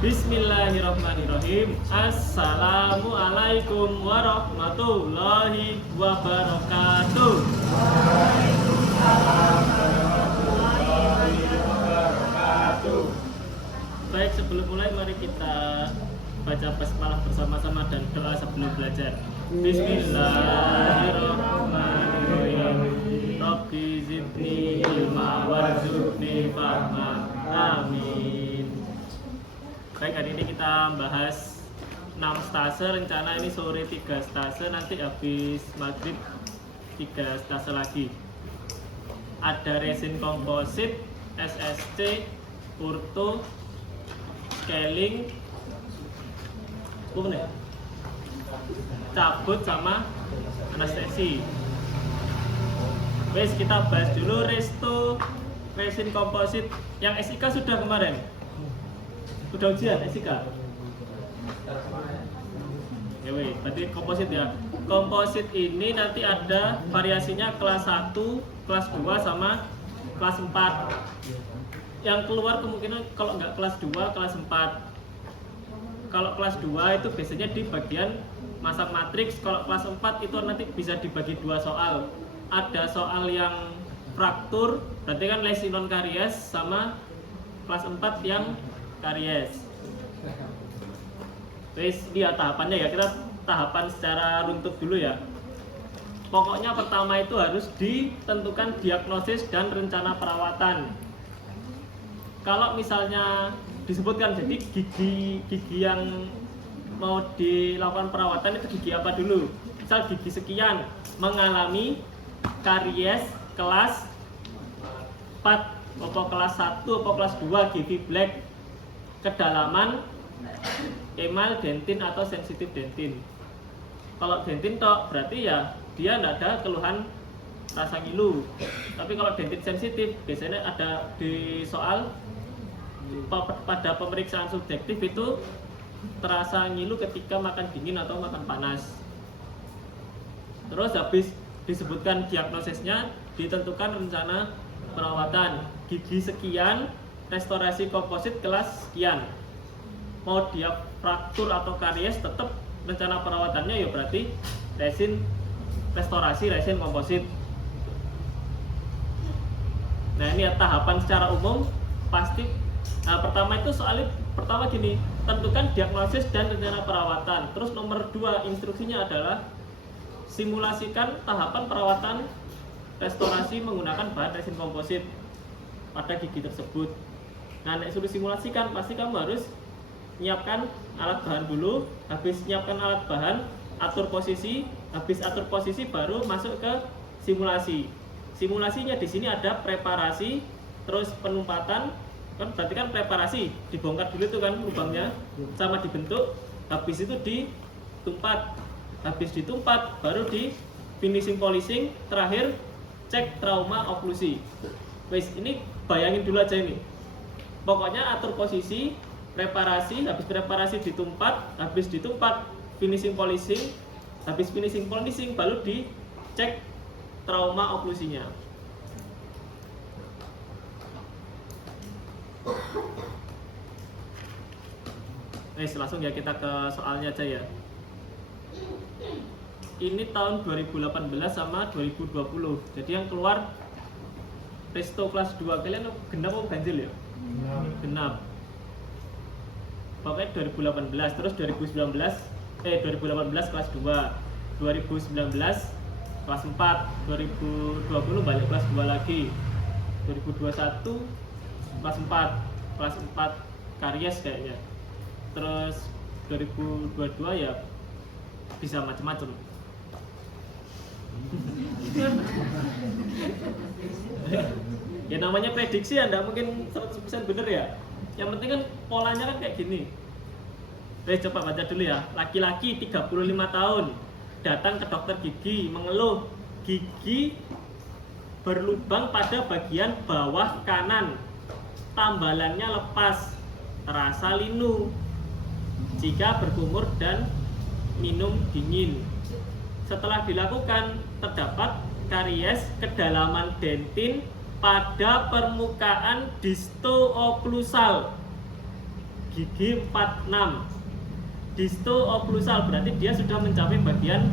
Bismillahirrahmanirrahim. Assalamualaikum warahmatullahi wabarakatuh. Waalaikumsalam warahmatullahi wabarakatuh. Baik, sebelum mulai mari kita baca basmalah bersama-sama dan doa sebelum belajar. Bismillahirrahmanirrahim. Rabbi zidni ilma warzuqni fahma. Amin. Baik, hari ini kita bahas 6 stase, rencana ini sore 3 stase, nanti habis maghrib 3 stase lagi. Ada resin komposit, SSC, orto, scaling, cabut sama anestesi. Wes, kita bahas dulu resin komposit. Yang SIK sudah kemarin? Sudah ujian SIK? Ya weh, berarti komposit ya. Komposit ini nanti ada variasinya kelas 1, kelas 2 sama kelas 4. Yang keluar kemungkinan kalau nggak kelas 2, kelas 4. Kalau kelas 2 itu biasanya di bagian masang matriks. Kalau kelas 4 itu nanti bisa dibagi 2 soal. Ada soal yang fraktur, berarti kan lesi non karies, sama kelas 4 yang karies. Wes, lihat tahapannya ya. Kita tahapan secara runtut dulu ya. Pokoknya pertama itu harus ditentukan diagnosis dan rencana perawatan. Kalau misalnya disebutkan, jadi gigi yang mau dilakukan perawatan itu gigi apa dulu. Misal gigi sekian mengalami karies kelas 4, apa kelas 1, apa kelas 2, gigi black, kedalaman emal dentin atau sensitif dentin. Kalau dentin tok berarti ya dia tidak ada keluhan rasa ngilu. Tapi kalau dentin sensitif biasanya ada di soal pada pemeriksaan subjektif itu terasa ngilu ketika makan dingin atau makan panas. Terus habis disebutkan diagnosisnya, ditentukan rencana perawatan. Gigi sekian, restorasi komposit kelas sekian. Mau dia fraktur atau karies, tetap rencana perawatannya ya berarti restorasi resin komposit. Nah, ini ya tahapan secara umum pasti. Nah, pertama itu soalnya pertama gini, tentukan diagnosis dan rencana perawatan. Terus nomor 2 instruksinya adalah simulasikan tahapan perawatan restorasi menggunakan bahan resin komposit pada gigi tersebut. Nah, nek sudah simulasikan pasti kamu harus nyiapkan alat bahan dulu. Habis nyiapkan alat bahan, atur posisi. Habis atur posisi baru masuk ke simulasi. Simulasinya di sini ada preparasi, terus penumpatan. Kan berarti kan preparasi, dibongkar dulu tuh kan lubangnya sama dibentuk. Habis itu ditumpat. Habis ditumpat baru di finishing polishing, terakhir cek trauma oklusi. Wes, ini bayangin dulu aja ini. Pokoknya atur posisi, preparasi, habis preparasi ditumpat, habis ditumpat finishing polishing, habis finishing polishing baru dicek trauma oklusinya. Langsung ya kita ke soalnya aja ya. Ini tahun 2018 sama 2020. Jadi yang keluar resto kelas 2 kalian genap apa ganjil ya? Genap. Pokoknya 2018, terus 2018 kelas 2, 2019 kelas 4, 2020 balik kelas 2 lagi, 2021 kelas 4 karies kayaknya. Terus 2022 ya bisa macam-macam. Ya namanya prediksi ya, enggak mungkin 100% bener ya. Yang penting kan polanya kan kayak gini. Coba baca dulu ya. Laki-laki 35 tahun datang ke dokter gigi mengeluh gigi berlubang pada bagian bawah kanan, tambalannya lepas, terasa linu jika berkumur dan minum dingin. Setelah dilakukan terdapat karies kedalaman dentin pada permukaan disto oklusal. gigi 46. Disto oklusal berarti dia sudah mencapai bagian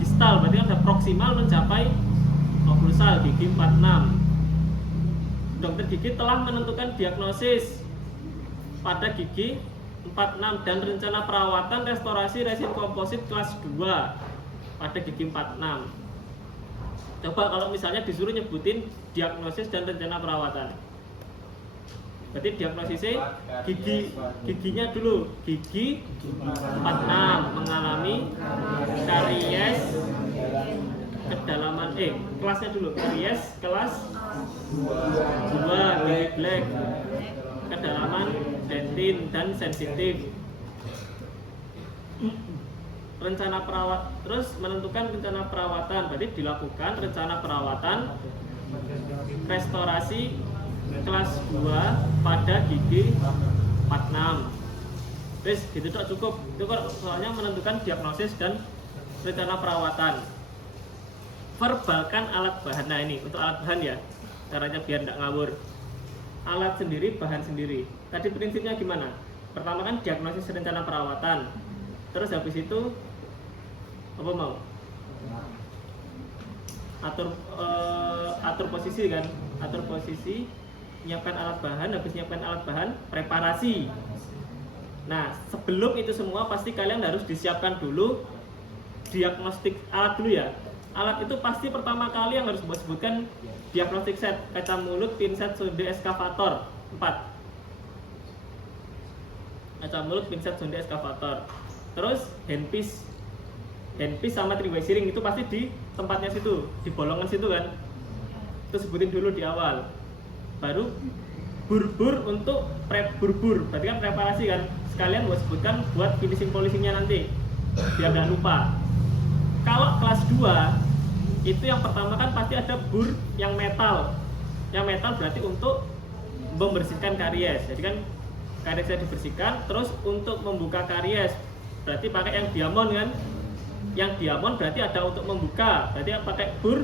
distal, berarti kan sudah proksimal mencapai oklusal gigi 46. Dokter gigi telah menentukan diagnosis pada gigi 46 dan rencana perawatan restorasi resin komposit kelas 2 pada gigi 46. Coba kalau misalnya disuruh nyebutin diagnosis dan rencana perawatan. Berarti diagnosisnya giginya dulu. Gigi 46 mengalami karies kedalaman kelasnya dulu. Karies kelas 2 gigi black. Kedalaman dentin dan sensitif. Rencana perawat terus menentukan rencana perawatan, berarti dilakukan rencana perawatan restorasi kelas 2 pada gigi 46. Terus gitu tak cukup. Itu soalnya menentukan diagnosis dan rencana perawatan. Verbalkan alat bahan. Nah ini untuk alat bahan ya, caranya biar tidak ngawur. Alat sendiri, bahan sendiri. Tadi prinsipnya gimana? Pertama kan diagnosis rencana perawatan. Terus habis itu apa mau? Atur posisi kan? Atur posisi, nyiapkan alat bahan, habis nyiapkan alat bahan, preparasi. Nah, sebelum itu semua pasti kalian harus disiapkan dulu diagnostik alat dulu ya. Alat itu pasti pertama kali yang harus sebutkan diagnostik set, kaca mulut, pinset, sonde, eskavator 4. Kaca mulut, pinset, sonde, eskavator. Terus handpiece sama 3-way sealing itu pasti di tempatnya situ, di bolongan situ kan. Itu sebutin dulu di awal. Baru burbur untuk burbur, berarti kan preparasi kan. Sekalian buat sebutkan buat finishing polishingnya nanti, biar nggak lupa. Kalau kelas 2 itu yang pertama kan pasti ada bur yang metal. Yang metal berarti untuk membersihkan karies. Jadi kan kariesnya dibersihkan, terus untuk membuka karies berarti pakai yang diamond kan. Yang diamond berarti ada untuk membuka, berarti pakai bur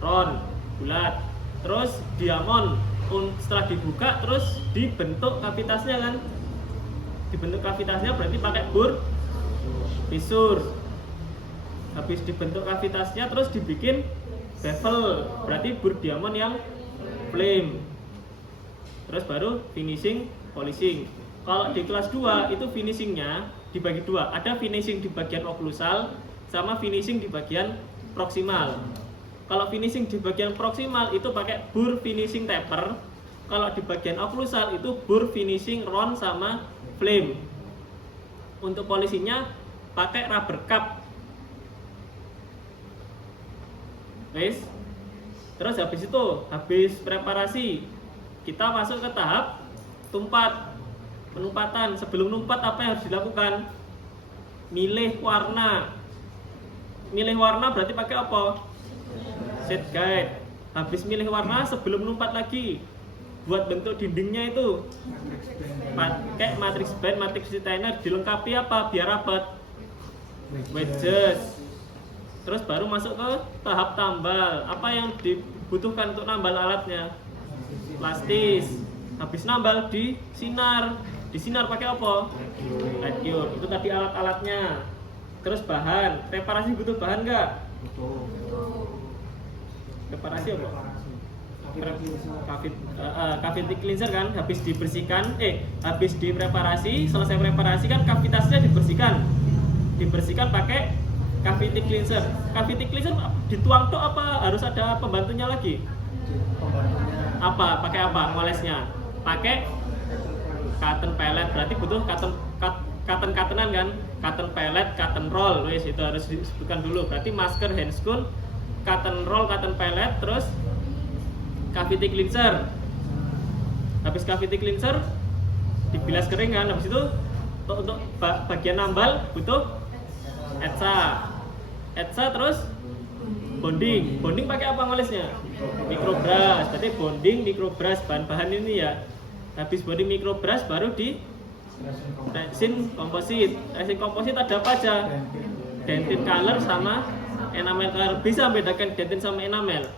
ron bulat. Terus diamond setelah dibuka terus dibentuk kavitasnya kan. Dibentuk kavitasnya berarti pakai bur pisur. Habis dibentuk kavitasnya terus dibikin bevel, berarti bur diamond yang flame. Terus baru finishing polishing. Kalau di kelas 2 itu finishingnya dibagi 2. Ada finishing di bagian oklusal sama finishing di bagian proksimal. Kalau finishing di bagian proksimal itu pakai bur finishing taper. Kalau di bagian oklusal itu bur finishing ron sama flame. Untuk polishingnya pakai rubber cup. Guys, terus habis itu, habis preparasi, kita masuk ke tahap tumpat, penumpatan. Sebelum numpat apa yang harus dilakukan? Milih warna. Milih warna berarti pakai apa? Set guide. Habis milih warna, sebelum numpat lagi, buat bentuk dindingnya itu pakai matrix band, matrix retainer. Dilengkapi apa? Biar rapat. Wedges. Terus baru masuk ke tahap tambal. Apa yang dibutuhkan untuk nambal alatnya? Plastis. Habis nambal di sinar. Di sinar pakai apa? Vacuum. Itu tadi alat-alatnya. Terus bahan. Reparasi butuh bahan nggak? Reparasi apa? Cavity cleanser kan. Habis dibersihkan, habis dipreparasi, selesai preparasi kan kavitasnya dibersihkan. Dibersihkan pakai cavity cleanser. Cavity cleanser dituang tok apa harus ada pembantunya lagi? Apa? Pakai apa ngolesnya? Pakai cotton pellet. Berarti butuh cotton-cottonan kan? Cotton pellet, cotton roll. Wes itu harus disebutkan dulu. Berarti masker, handscoon, cotton roll, cotton pellet, terus cavity cleanser. Habis cavity cleanser dibilas kering kan. Habis itu untuk bagian nambal butuh etsa terus bonding. Bonding pakai apa ngolesnya? Microbrush. Berarti bonding, microbrush, bahan-bahan ini ya. Habis bonding microbrush baru di resin komposit. Resin komposit ada apa aja? Dentin color sama enamel color. Bisa membedakan dentin sama enamel.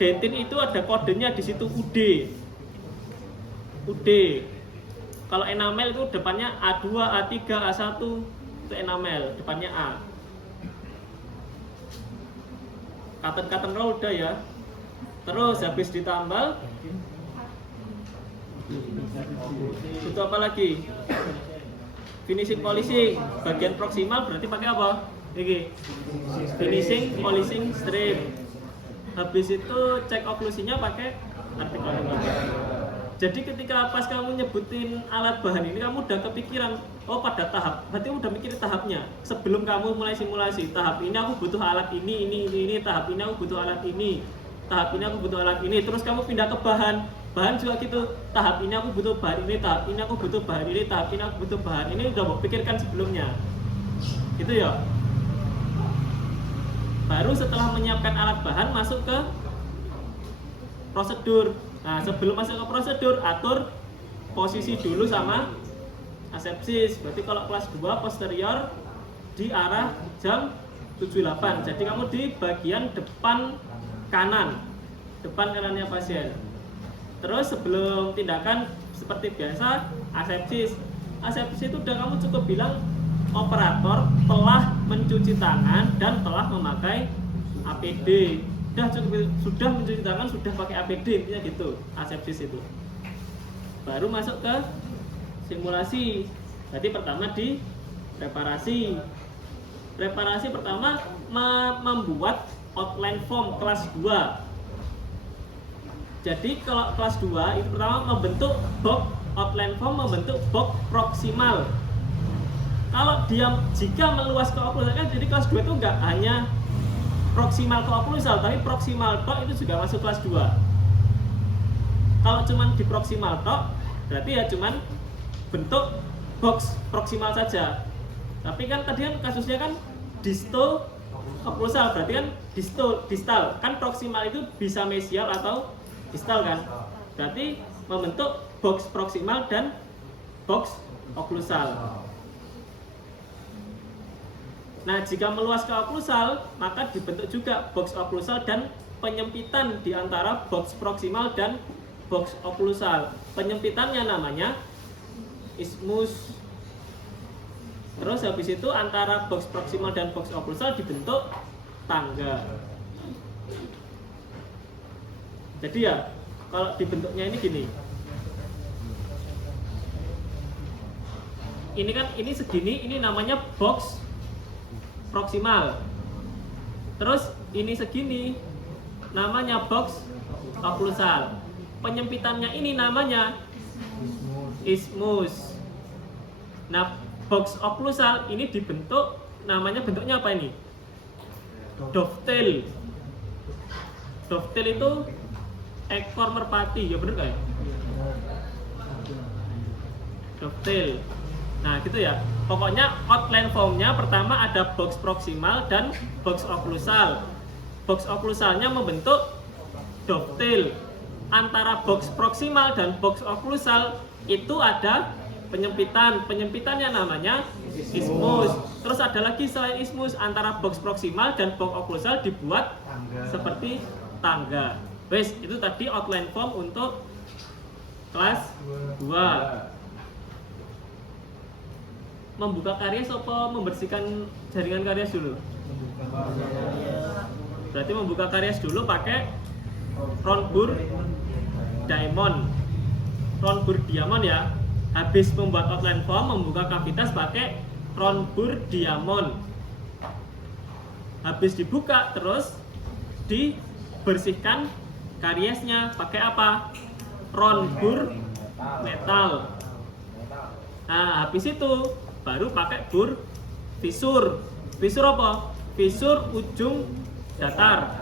Dentin itu ada kodenya di situ UD. Kalau enamel itu depannya A2, A3, A1 itu enamel, depannya A. Cotton roll udah ya. Terus habis ditambal itu apa lagi? Finishing polishing, bagian proksimal berarti pakai apa? Ini finishing polishing strip. Habis itu cek oklusinya pakai artikel ini. Jadi ketika pas kamu nyebutin alat bahan ini, kamu udah kepikiran, oh pada tahap, berarti udah mikir tahapnya. Sebelum kamu mulai simulasi, tahap ini aku butuh alat ini, tahap ini aku butuh alat ini, tahap ini aku butuh alat ini. Terus kamu pindah ke bahan, bahan juga gitu. Tahap ini aku butuh bahan ini, tahap ini aku butuh bahan ini, tahap ini aku butuh bahan ini. Udah mau pikirkan sebelumnya, gitu ya. Baru setelah menyiapkan alat bahan masuk ke prosedur. Nah, sebelum masuk ke prosedur, atur posisi dulu sama asepsis. Berarti kalau kelas 2 posterior di arah jam 78. Jadi kamu di bagian depan kanan, depan kanannya pasien. Terus sebelum tindakan seperti biasa, asepsis. Asepsis itu udah kamu cukup bilang operator telah mencuci tangan dan telah memakai APD. Sudah mencuci tangan, sudah pakai APD, intinya gitu. Asepsis itu. Baru masuk ke simulasi. Berarti pertama di preparasi. Preparasi pertama membuat outline form kelas 2. Jadi kalau kelas 2 itu pertama membentuk box outline form, membentuk box proksimal. Kalau dia jika meluas ke oklusal, kan jadi kelas 2 itu enggak hanya proksimal ke oklusal, tapi proksimal tok itu juga masuk kelas 2. Kalau cuman di proksimal tok, berarti ya cuman bentuk box proksimal saja. Tapi kan tadi kan kasusnya kan disto oklusal, berarti kan distal. Kan proksimal itu bisa mesial atau distal kan. Berarti membentuk box proksimal dan box oklusal. Nah, jika meluas ke oklusal, maka dibentuk juga box oklusal dan penyempitan di antara box proksimal dan box oklusal. Penyempitannya namanya isthmus. Terus habis itu antara box proksimal dan box oklusal dibentuk tangga. Jadi ya, kalau dibentuknya ini gini. Ini segini, ini namanya box proksimal. Terus ini segini namanya box oklusal. Penyempitannya ini namanya isthmus. Nah, box oklusal ini dibentuk, namanya bentuknya apa ini? Dovetail. Dovetail itu ekor merpati, ya bener gak ya? Dovetail. Nah gitu ya, pokoknya outline formnya pertama ada box proksimal dan box oklusal. Box oklusalnya membentuk dovetail. Antara box proksimal dan box oklusal itu ada penyempitan. Penyempitannya namanya isthmus. Terus ada lagi selain isthmus, antara box proksimal dan box oklusal dibuat seperti tangga. Wes, itu tadi outline form untuk kelas 2. Membuka karies apa membersihkan jaringan karies dulu? Berarti membuka karies dulu pakai round bore diamond. Round bore diamond ya. Habis membuat outline form, membuka kavitas pakai round bore diamond. Habis dibuka terus dibersihkan kariesnya pakai apa? Round bore metal. Nah, habis itu baru pakai bur visur. Visur apa? Visur ujung datar.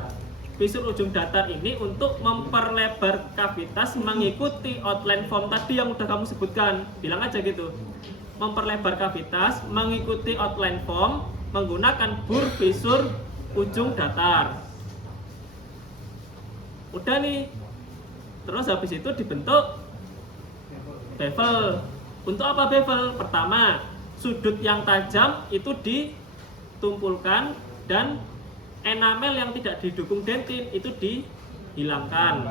Visur ujung datar ini untuk memperlebar kavitas mengikuti outline form tadi yang udah kamu sebutkan. Bilang aja gitu. Memperlebar kavitas mengikuti outline form menggunakan bur visur ujung datar. Udah nih. Terus habis itu dibentuk bevel. Untuk apa bevel? Pertama, sudut yang tajam itu ditumpulkan dan enamel yang tidak didukung dentin itu dihilangkan.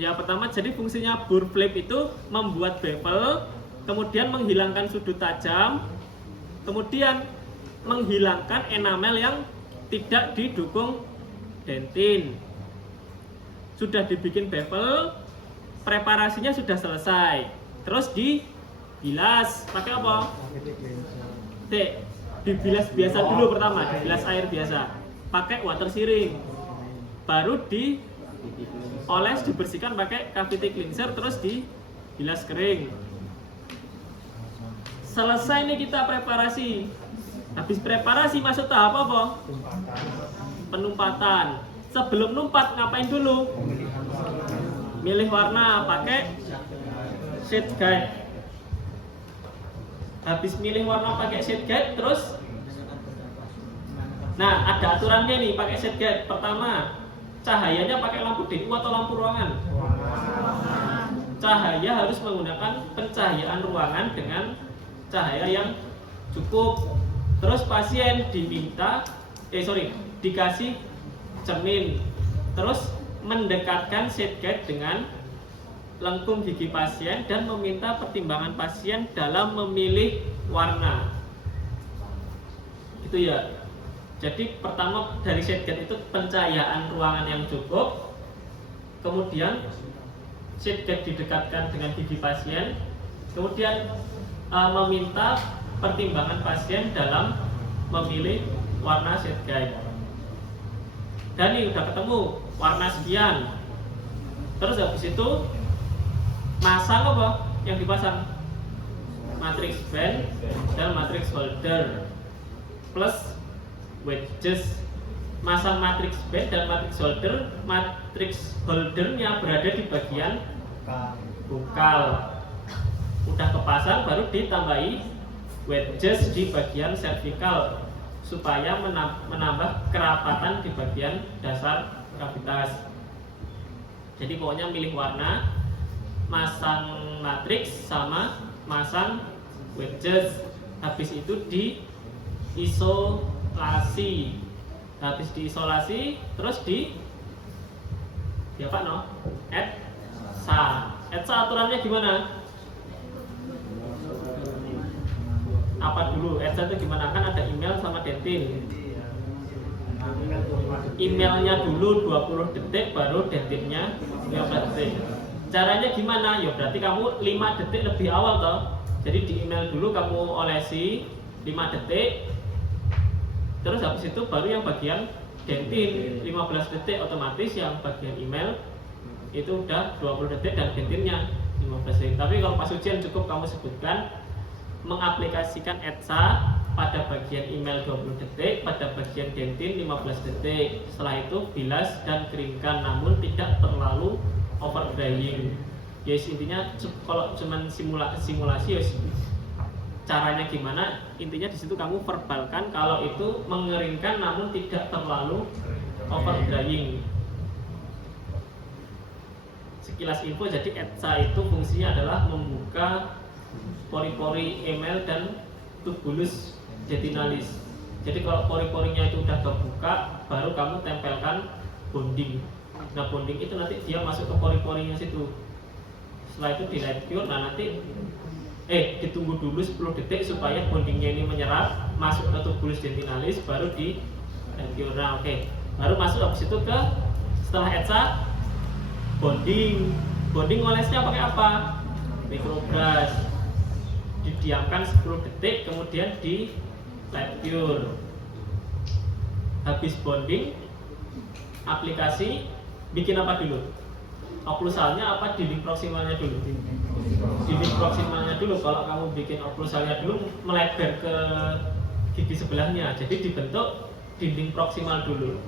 Ya, pertama jadi fungsinya bur flip itu membuat bevel, kemudian menghilangkan sudut tajam, kemudian menghilangkan enamel yang tidak didukung dentin. Sudah dibikin bevel, preparasinya sudah selesai. Terus dibilas pakai apa? Dibilas biasa dulu pertama, dibilas air biasa. Pakai water searing. Baru dioles, dibersihkan pakai cavity cleanser, terus dibilas kering. Selesai nih kita preparasi. Habis preparasi masuk tahap apa? Penumpatan. Sebelum numpat ngapain dulu? Milih warna pakai shade guide. Habis milih warna pakai shade guide, terus nah ada aturannya nih pakai shade guide. Pertama, cahayanya pakai lampu DU atau lampu ruangan? Cahaya harus menggunakan pencahayaan ruangan dengan cahaya yang cukup. Terus pasien diminta dikasih cermin. Terus mendekatkan shade guide dengan lengkung gigi pasien dan meminta pertimbangan pasien dalam memilih warna. Gitu ya. Jadi pertama dari shade guide itu pencahayaan ruangan yang cukup. Kemudian shade guide didekatkan dengan gigi pasien. Kemudian meminta pertimbangan pasien dalam memilih warna shade guide. Dan ini udah ketemu warna sekian. Terus habis itu masang apa yang dipasang? Matrix band dan matrix holder plus wedges. Masang matrix band dan matrix holdernya berada di bagian bungkal. Udah kepasang baru ditambahi wedges di bagian cervical supaya menambah kerapatan di bagian dasar kavitas. Jadi pokoknya milih warna, masang matrix sama masang wedges. Habis itu diisolasi. Habis diisolasi terus apa no? ETSA. ETSA aturannya gimana? Apa dulu? ETSA itu gimana? Kan ada email sama dentin. Emailnya dulu 20 detik, baru dentinnya 15 detik. Caranya gimana? Ya berarti kamu 5 detik lebih awal toh. Jadi di email dulu kamu olesi 5 detik. Terus habis itu baru yang bagian dentin 15 detik, otomatis yang bagian email itu udah 20 detik dan dentinnya 15 detik. Tapi kalau pas ujian cukup kamu sebutkan mengaplikasikan ETSA pada bagian email 20 detik, pada bagian dentin 15 detik. Setelah itu bilas dan keringkan, namun tidak terlalu over drying. Yes, intinya kalau cuman simulasi yes, caranya gimana? Intinya di situ kamu verbalkan kalau itu mengeringkan namun tidak terlalu over drying. Sekilas info, jadi ETSA itu fungsinya adalah membuka pori-pori email dan tubulus dentina-lis. Jadi kalau pori-porinya itu udah kebuka, baru kamu tempelkan bonding. Nah bonding itu nanti dia masuk ke pori-porinya situ. Setelah itu di light cure, nah nanti ditunggu dulu 10 detik supaya bondingnya ini menyerap, masuk ke tubulus dentina-lis, baru di light cure. Nah baru masuk habis itu ke setelah ETSA bonding. Bonding olesnya pakai apa? Microbrush. Didiamkan 10 detik, kemudian di light cure. Habis bonding, aplikasi bikin apa dulu? Oklusalnya apa dinding proksimalnya dulu? Dinding proksimalnya dulu. Kalau kamu bikin oklusalnya dulu melebar ke gigi sebelahnya, jadi dibentuk dinding proksimal dulu.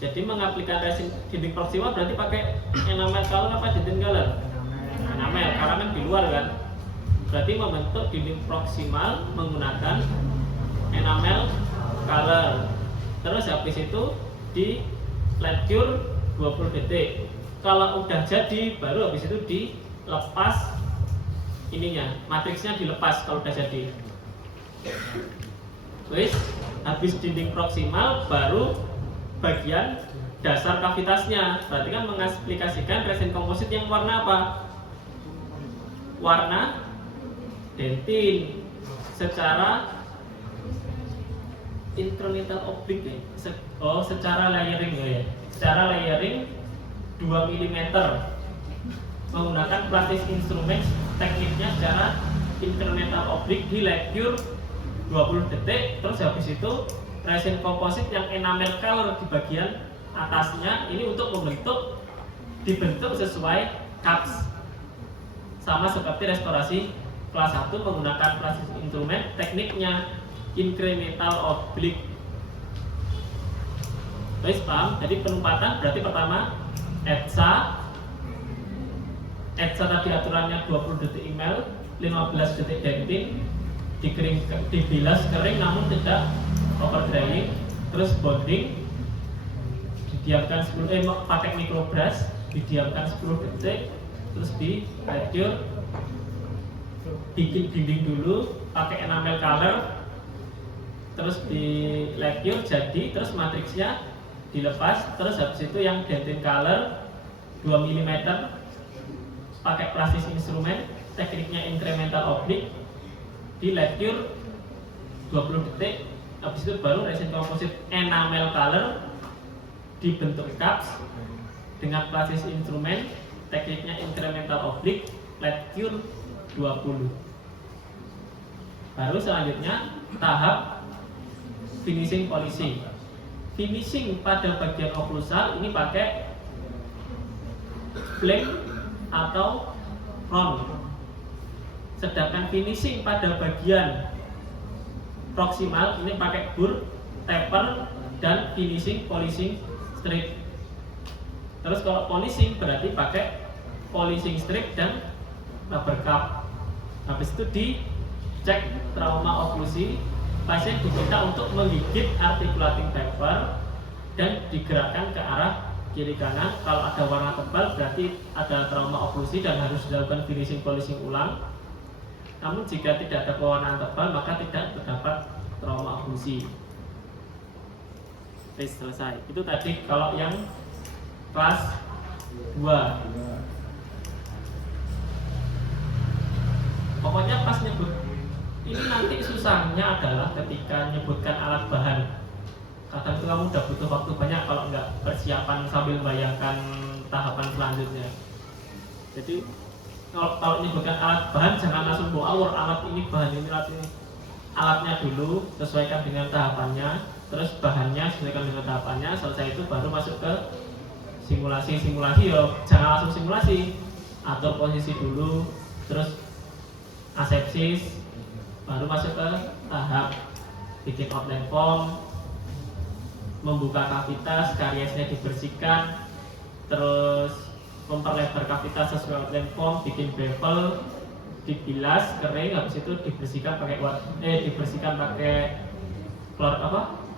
Jadi mengaplikasi dinding proksimal berarti pakai enamel color apa dentin color? Enamel, karena kan di luar kan. Berarti membentuk dinding proksimal menggunakan enamel color. Terus habis itu di light cure 20 detik. Kalau udah jadi, baru habis itu dilepas ininya, matriksnya dilepas kalau udah jadi. Wis, habis dinding proksimal baru bagian dasar kavitasnya. Berarti kan mengaplikasikan resin komposit yang warna apa? Warna dentin secara incremental oblique ya. Secara layering ya. Secara layering 2 mm menggunakan plastis instrumen, tekniknya secara incremental oblique di light cure 20 detik. Terus habis itu resin komposit yang enamel color di bagian atasnya ini untuk dibentuk sesuai cups, sama seperti restorasi kelas 1 menggunakan plastis instrumen, tekniknya incremental oblique. Guys, paham? Jadi penumpatan berarti pertama ETSA tadi aturannya 20 detik email, 15 detik dentin, dibilas kering namun tidak over drying. Terus bonding didiamkan 10 pakai microbrush, didiamkan 10 detik, terus di light cure, bikin dinding dulu pakai enamel color, terus di light cure jadi, terus matriksnya dilepas, terus habis itu yang dentin color 2 mm pakai plastis instrumen, tekniknya incremental oblique di light cure 20 detik. Habis itu baru resin komposit enamel color dibentuk cups dengan plastis instrumen, tekniknya incremental oblique, light cure 20. Baru selanjutnya tahap finishing polishing. Finishing pada bagian oklusal ini pakai flame atau round. Sedangkan finishing pada bagian proximal ini pakai burr, taper, dan finishing polishing strip. Terus kalau polishing berarti pakai polishing strip dan rubber cup. Habis itu dicek trauma oklusi, pasien diminta untuk menggigit articulating paper dan digerakkan ke arah kiri kanan. Kalau ada warna tebal berarti ada trauma oklusi dan harus dilakukan finishing polishing ulang. Namun jika tidak ada pewarnaan tebal maka tidak terdapat trauma oklusi. Oke, selesai. Itu tadi kalau yang kelas 2. Pokoknya pas nyebut ini nanti susahnya adalah ketika nyebutkan alat bahan. Kadang itu kamu udah butuh waktu banyak kalau nggak persiapan sambil bayangkan tahapan selanjutnya. Jadi kalau nyebutkan alat bahan jangan langsung bawa alat ini, bahan ini, alat ini. Alatnya dulu sesuaikan dengan tahapannya, terus bahannya sesuaikan dengan tahapannya. Selesai itu baru masuk ke simulasi yo, jangan langsung simulasi. Atur posisi dulu, terus asepsis, baru masuk ke tahap bikin outline form, membuka kavitas, kariesnya dibersihkan, terus memperlebar kavitas sesuai outline form, bikin bevel, dibilas kering, habis itu dibersihkan pakai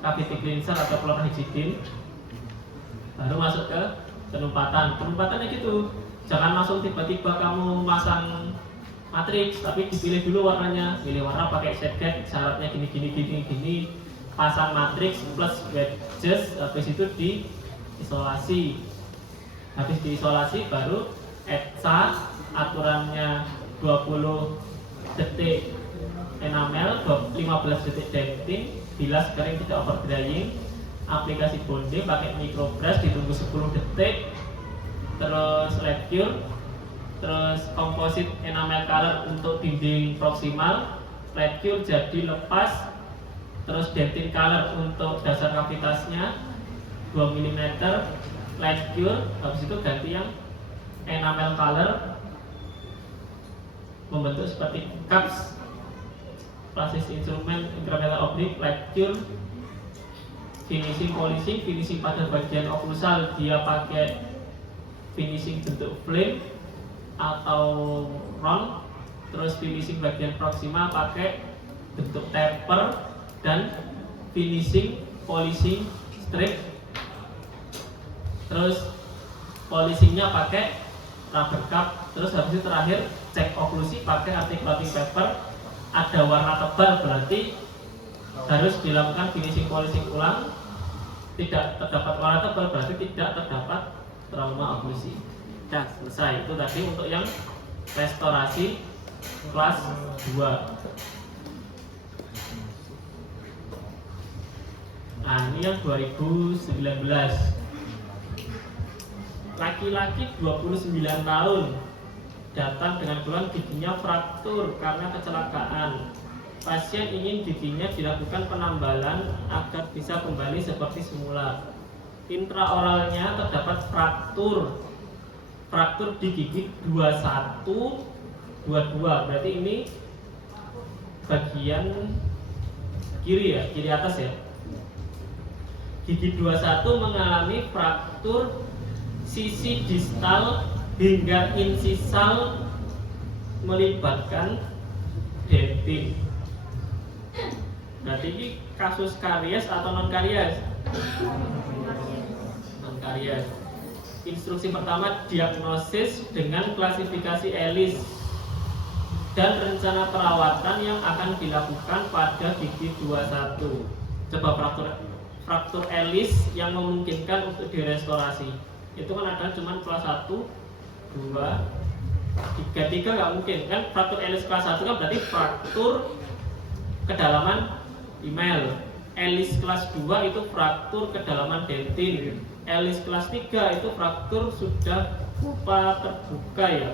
cavity cleanser atau chlorhexidine. Baru masuk ke penumpatan. Penumpatannya gitu, jangan langsung tiba-tiba kamu masang matriks, tapi dipilih dulu warnanya. Pilih warna pakai shade guide, syaratnya gini, pasang matriks plus wedges, habis itu diisolasi. Habis diisolasi baru ETSA, aturannya 20 detik enamel, 15 detik dentin, bilas kering tidak over drying, aplikasi bonding pakai microbrush ditunggu 10 detik, terus light cure, terus komposit enamel color untuk dinding proximal, light cure jadi lepas, terus dentin color untuk dasar kavitasnya 2 mm, light cure, habis itu ganti yang enamel color membentuk seperti cups, plastis instrumen incremental oblique, light cure, finishing polishing. Finishing pada bagian oklusal dia pakai finishing bentuk flame atau round, terus finishing bagian proximal pakai bentuk taper, dan finishing polishing strip. Terus polishingnya pakai rubber cup. Terus habis itu terakhir cek oklusi pakai articulating paper. Ada warna tebal berarti harus dilakukan finishing polishing ulang. tidak terdapat warna tebal berarti tidak terdapat trauma oklusi. Nah, selesai. Itu tadi untuk yang restorasi kelas 2. Nah, ini yang 2019. Laki-laki 29 tahun datang dengan keluhan giginya fraktur karena kecelakaan. Pasien ingin giginya dilakukan penambalan agar bisa kembali seperti semula. Intraoralnya terdapat fraktur di gigi 21, 22. Berarti ini bagian kiri ya, kiri atas ya. Gigi 21 mengalami fraktur sisi distal hingga insisal melibatkan dentin. Berarti ini kasus karies atau non karies? Non karies. Instruksi pertama, diagnosis dengan klasifikasi Ellis dan rencana perawatan yang akan dilakukan pada gigi 21. Coba fraktur Ellis yang memungkinkan untuk direstorasi. Itu kan ada cuma kelas 1, 2, 3 nggak mungkin kan. Fraktur Ellis kelas 1 kan berarti fraktur kedalaman email. Ellis kelas 2 itu fraktur kedalaman dentin. Ellis kelas 3 itu fraktur sudah pulpa terbuka ya.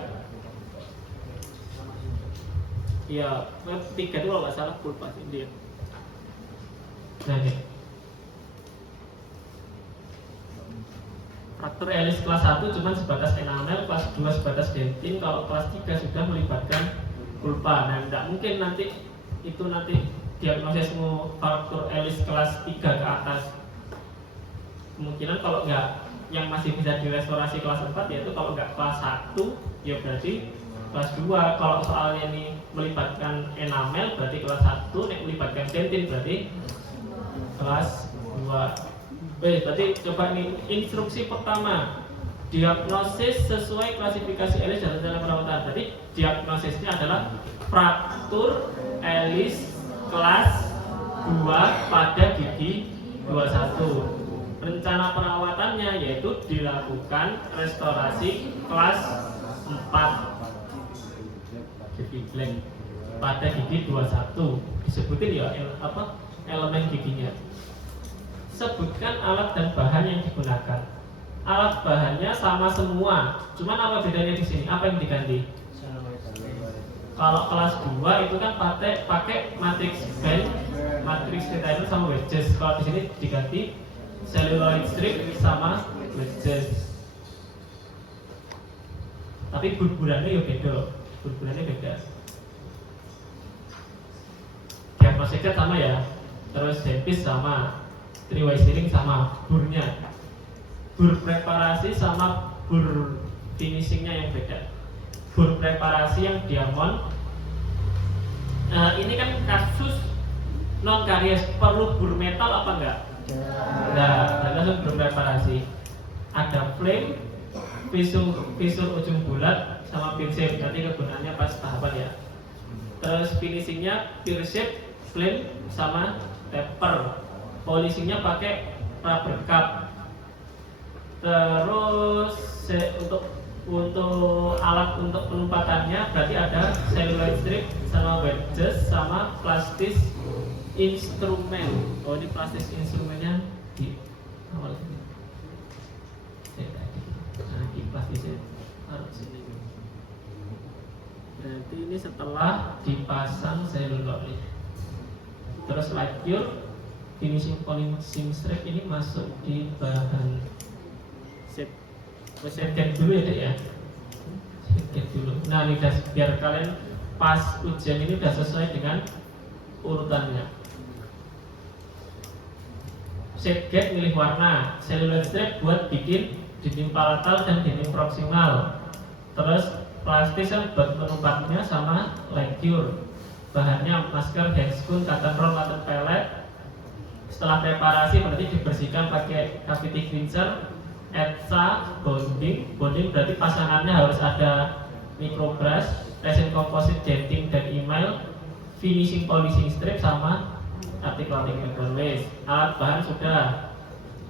Ya, 3 itu kalau nggak salah pulpa sih dia. Nah, ini. Fraktur Ellis kelas 1 cuma sebatas enamel, kelas 2 sebatas dentin, kalau kelas 3 sudah melibatkan pulpa. Nah, tidak mungkin nanti diagnosismu fraktur Ellis kelas 3 ke atas. Kemungkinan kalau nggak yang masih bisa direstorasi kelas 4 yaitu kalau nggak kelas 1 ya berarti kelas 2. Kalau soalnya ini melibatkan enamel berarti kelas 1, melibatkan dentin berarti kelas 2. Berarti coba nih instruksi pertama, diagnosis sesuai klasifikasi Ellis dan rencana perawatan. Berarti diagnosisnya adalah fraktur Ellis kelas 2 pada gigi 21. Rencana perawatannya yaitu dilakukan restorasi kelas 4 gigi blank pada gigi 21. Disebutin ya elemen giginya. Sebutkan alat dan bahan yang digunakan. Alat bahannya sama semua, cuman apa bedanya di sini? Apa yang diganti? Kalau kelas 2 itu kan pakai matrix band, matrix retainer sama wedges. Kalau di sini diganti celluloid strip sama wedges. Tapi burburannya ya beda, Diagnosiknya sama ya, terus depis sama, three-way sealing sama, burnya, bur preparasi sama bur finishingnya yang beda. Bur preparasi yang diamond. Ini kan kasus non karies, perlu bur metal apa enggak? Nah, langsung bur preparasi. Ada flame, visur ujung bulat sama pin shape. Nanti kegunaannya pas tahapan ya. Terus finishingnya pear shape, flame sama taper. Polishingnya pakai rubber cup. Terus untuk alat untuk penempatannya berarti ada celluloid strip sama wedges sama plastis instrumen. Oh, ini plastis instrumennya di awal sini. Nah, di plastisnya taruh sini. Berarti ini setelah dipasang celluloid. Terus light cure, finishing polishing strip ini masuk di bahan set dulu ya dek ya. Set dulu. Nah ini udah, biar kalian pas ujian ini udah sesuai dengan urutannya. Set gate milih warna, celluloid strip buat bikin dinding palatal dan dinding proksimal. Terus plastis yang buat penumpatnya sama light cure. Bahannya masker, handscoon, cotton roll, cotton pellet. Setelah preparasi berarti dibersihkan pakai cavity cleanser, etsa, bonding berarti pasangannya harus ada microbrush, resin composite, denting dan email, finishing polishing strip sama articulating paper waste. Alat bahan sudah,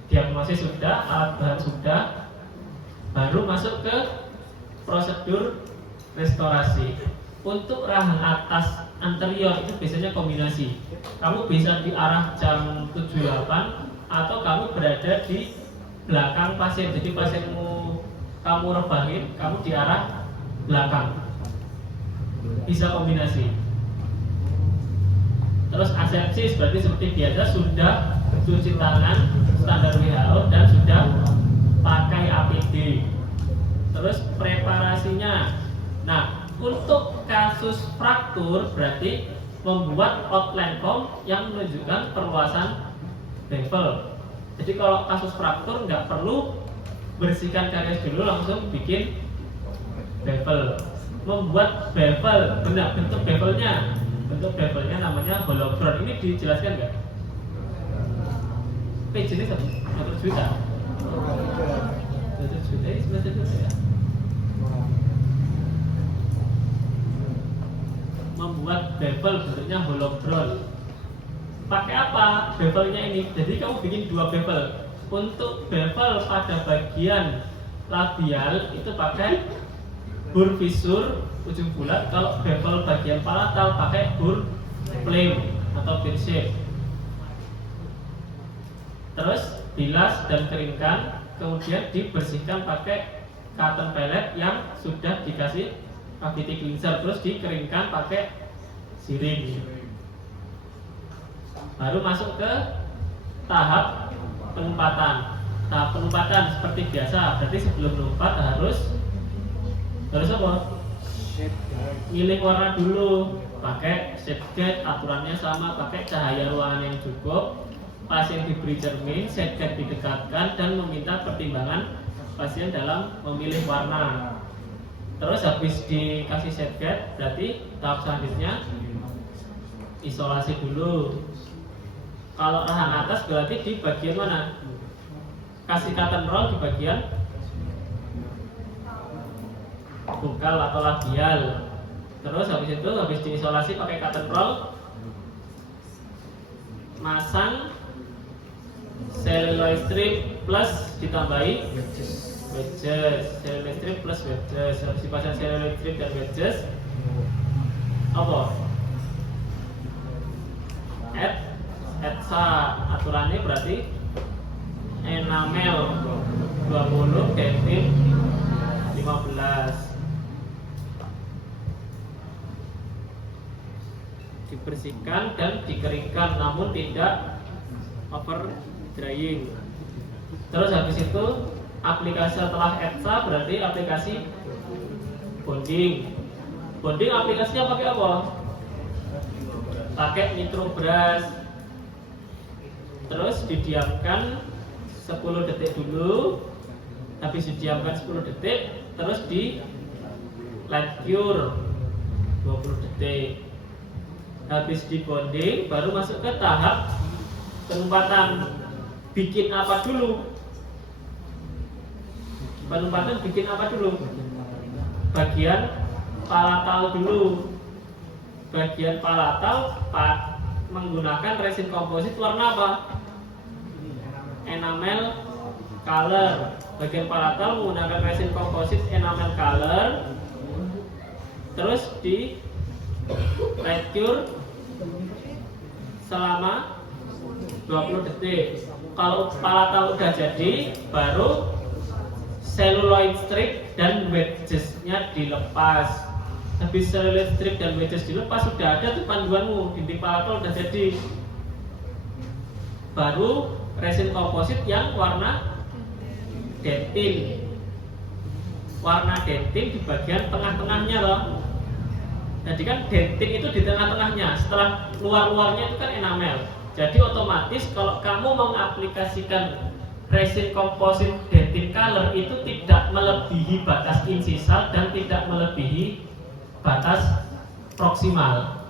diagnosis sudah, alat bahan sudah, baru masuk ke prosedur restorasi. Untuk rahang atas anterior itu biasanya kombinasi. Kamu bisa di arah jam 78 atau kamu berada di belakang pasien. Jadi pasienmu kamu rebahin, kamu di arah belakang. Bisa kombinasi. Terus asepsis berarti seperti biasa sudah cuci tangan standar WHO dan sudah pakai APD. Terus preparasinya. Nah, untuk kasus fraktur berarti membuat outline form yang menunjukkan perluasan bevel. Jadi kalau kasus fraktur nggak perlu bersihkan karies dulu, langsung bikin bevel. Membuat bevel, benar bentuk bevelnya. Bentuk bevelnya namanya hologron. Ini dijelaskan nggak? Page ini 1 juta. 1 juta ini 1 juta ya. Membuat bevel bentuknya hologron. Pakai apa bevelnya ini? Jadi kamu bikin 2 bevel. Untuk bevel pada bagian labial itu pakai bur visur ujung bulat. Kalau bevel bagian palatal pakai bur flame atau beer shape. Terus bilas dan keringkan, kemudian dibersihkan pakai cotton pellet yang sudah dikasih cavity cleanser, terus dikeringkan pakai siring. Baru masuk ke tahap penempatan. Tahap penempatan seperti biasa, berarti sebelum menumpat harus apa? Milih warna dulu, pakai shade guide, aturannya sama, pakai cahaya ruangan yang cukup. Pasien diberi cermin, shade guide didekatkan dan meminta pertimbangan pasien dalam memilih warna. Terus habis dikasih shade guide, berarti tahap selanjutnya isolasi dulu. Kalau rahang atas berarti di bagian mana? Kasih cotton roll di bagian bungkal atau labial. Terus habis itu habis diisolasi pakai cotton roll, masang celluloid strip plus ditambahi wedges. Celluloid strip plus wedges. Habis dipasang celluloid strip dan wedges, apa? ETSA aturannya berarti enamel 20, dentin 15. Dibersihkan dan dikeringkan, namun tidak over drying. Terus habis itu aplikasi setelah ETSA berarti aplikasi bonding. Bonding aplikasinya pakai apa? Pakai nitrobras. Terus didiamkan 10 detik dulu. Habis didiamkan 10 detik, terus di light cure 20 detik. Habis di bonding, baru masuk ke tahap penempatan. Bikin apa dulu? Penempatan bikin apa dulu? Bagian palatal dulu. Bagian palatal menggunakan resin komposit warna apa? Enamel color. Bagian palatal menggunakan resin komposit enamel color. Terus di light cure selama 20 detik. Kalau palatal udah jadi, baru celluloid strip dan wedges-nya dilepas. Habis celluloid strip dan wedges dilepas, sudah ada tuh panduanmu, dinding palatal udah jadi. Baru resin komposit yang warna dentin. Warna dentin di bagian tengah-tengahnya loh. Jadi kan dentin itu di tengah-tengahnya. Setelah luar-luarnya itu kan enamel. Jadi otomatis kalau kamu mengaplikasikan resin komposit dentin color itu tidak melebihi batas insisal dan tidak melebihi batas proksimal.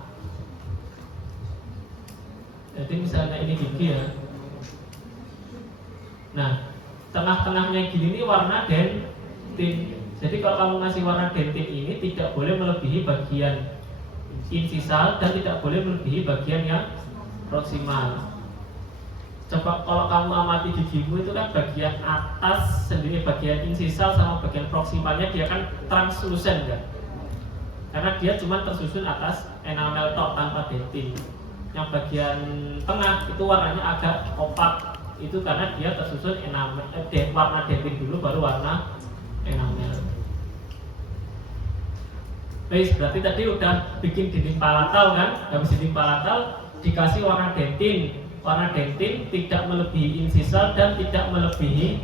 Jadi misalnya ini gigi ya. Nah, tengah-tengahnya gini ini warna dentin. Jadi kalau kamu ngasih warna dentin ini tidak boleh melebihi bagian insisal dan tidak boleh melebihi bagian yang proksimal. Coba kalau kamu amati gigimu itu kan bagian atas sendiri, bagian insisal sama bagian proksimalnya dia kan translucent kan? Karena dia cuma tersusun atas enamel tok tanpa dentin. Yang bagian tengah itu warnanya agak opak, itu karena dia tersusun enamel, warna dentin dulu baru warna enamel. Baik, berarti tadi udah bikin dinding palatal kan? Habis dinding palatal dikasih warna dentin. Warna dentin tidak melebihi insisal dan tidak melebihi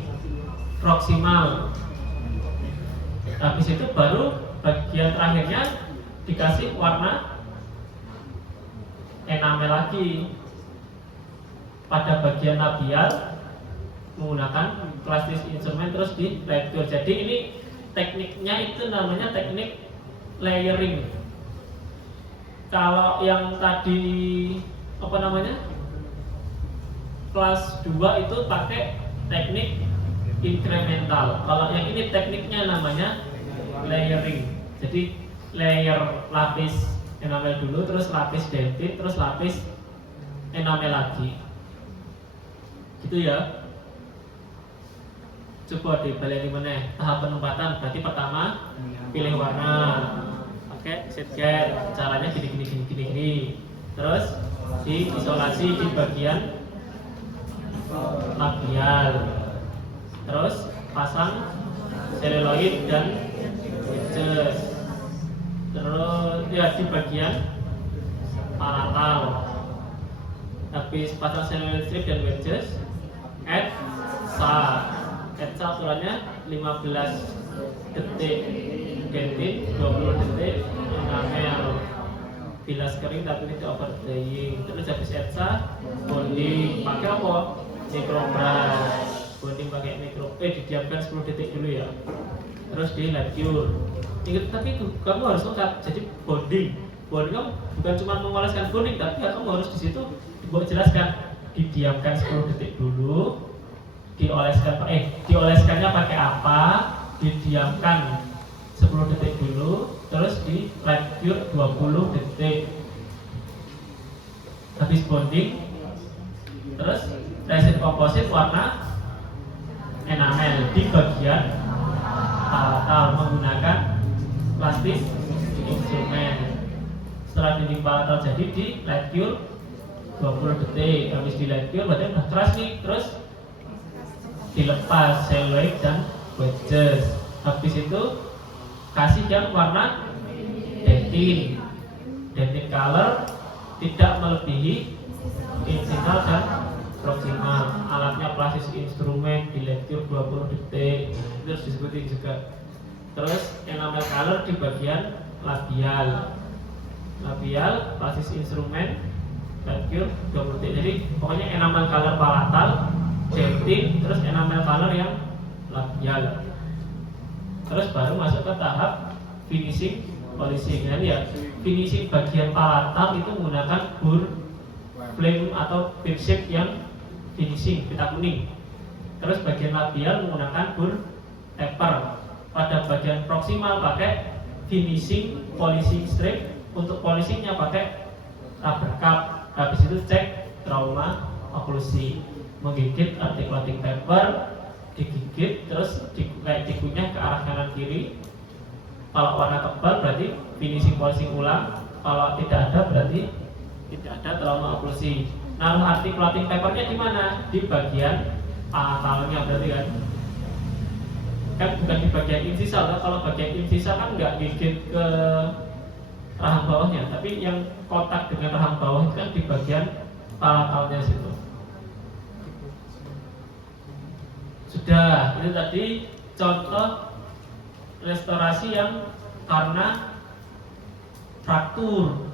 proksimal. Habis itu baru bagian terakhirnya dikasih warna enamel lagi. Pada bagian labial menggunakan plastis instrumen terus di light cure. Jadi ini tekniknya itu namanya teknik layering. Kalau yang tadi apa namanya kelas 2 itu pakai teknik incremental. Kalau yang ini tekniknya namanya layering. Jadi layer lapis enamel dulu, terus lapis dentin, terus lapis enamel lagi. Gitu ya. Coba dibalik mana tahap penempatan. Berarti pertama pilih warna, pakai setget, caranya gini. Terus diisolasi di bagian labial. Terus pasang seluloid dan wedges. Terus ya di bagian palatal. Habis pasang seluloid strip dan wedges, add sa. Etsa ukurannya 15 detik dentin, 20 detik enamel. Bilas kering tapi tidak overdrying. Terus habis etsa bonding pakai apa? Microbrush. Bonding pakai didiamkan 10 detik dulu ya. Terus di light cure. Ingat, tapi itu kamu harus lengkap. Jadi bonding kamu bukan cuma mengoleskan bonding, tapi kamu harus di situ jelaskan didiamkan 10 detik dulu. Dioleskannya pakai apa, didiamkan 10 detik dulu, terus di light cure 20 detik. Habis bonding, terus resin komposit warna enamel di bagian palatal menggunakan plastis instrumen. Setelah dinding palatal jadi di light cure 20 detik. Habis di light cure berarti udah keras nih, terus dilepas seluloid dan wedges. Habis itu kasih yang warna dentin color tidak melebihi insisal dan proksimal. Alatnya plastis instrumen di lecture 20 detik. Terus disebutin juga. Terus enamel color di bagian labial plastis instrumen lecture 20 detik. Jadi pokoknya enamel color palatal, dentin, terus enamel color yang labial. Terus baru masuk ke tahap finishing polishing. Nah, lihat finishing bagian palatal itu menggunakan bur flame atau pin shape yang finishing pita kuning. Terus bagian labial menggunakan bur taper. Pada bagian proksimal pakai finishing polishing strip. Untuk polishingnya pakai rubber cup. Habis itu cek trauma oklusi. Menggigit articulating paper, digigit terus dikunyah ke arah kanan kiri. Kalau warna tebal berarti finishing polishing ulang. Kalau tidak ada berarti tidak ada trauma oklusi. Nah, articulating papernya di mana? Di bagian palatalnya berarti kan bukan di bagian insisal kan? Kalau bagian insisal kan nggak gigit ke rahang bawahnya, tapi yang kotak dengan rahang bawah itu kan di bagian palatalnya situ. Sudah, itu tadi contoh restorasi yang karena fraktur.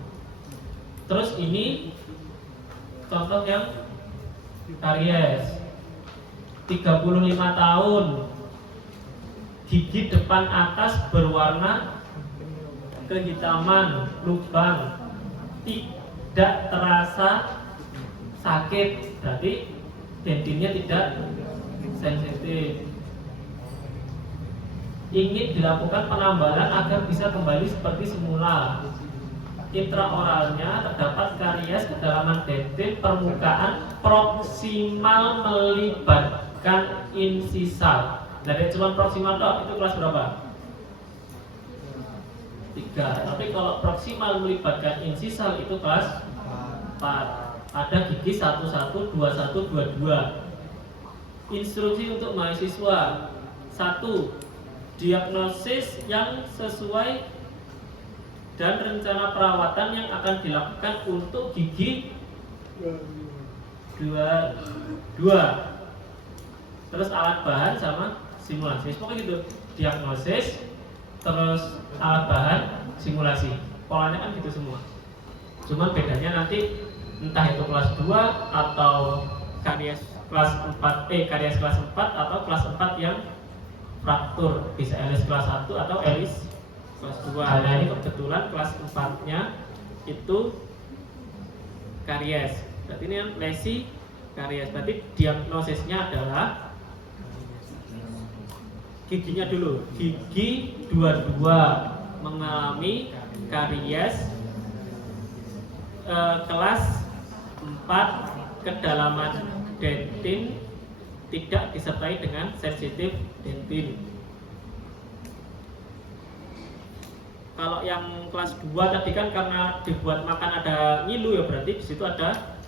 Terus ini contoh yang karies 35 tahun, gigi depan atas berwarna kehitaman, lubang, tidak terasa sakit, berarti dentinnya tidak sensitif. Ingin dilakukan penambalan agar bisa kembali seperti semula. intraoralnya terdapat karies kedalaman dentin permukaan proksimal melibatkan insisal. Dari cuma proksimal dok, itu kelas berapa? 3. Tapi kalau proksimal melibatkan insisal itu kelas 4. Ada gigi 11, 21, 22. Instruksi untuk mahasiswa: 1. Diagnosis yang sesuai dan rencana perawatan yang akan dilakukan untuk gigi 2. Terus alat bahan sama simulasi. Pokoknya gitu. Diagnosis, terus alat bahan, simulasi. Polanya kan gitu semua. Cuma bedanya nanti entah itu kelas 2 atau karies kelas 4, karies kelas 4 atau kelas 4 yang fraktur, bisa LS kelas 1 atau LS kelas 2. Nah, ini kebetulan kelas 4-nya itu karies. Berarti ini yang lesi karies. Berarti diagnosisnya adalah giginya dulu. Gigi 22 mengalami karies kelas 4, kedalaman dentin tidak disertai dengan sensitif dentin. Kalau yang kelas 2 tadi kan karena dibuat makan ada ngilu ya, berarti di situ ada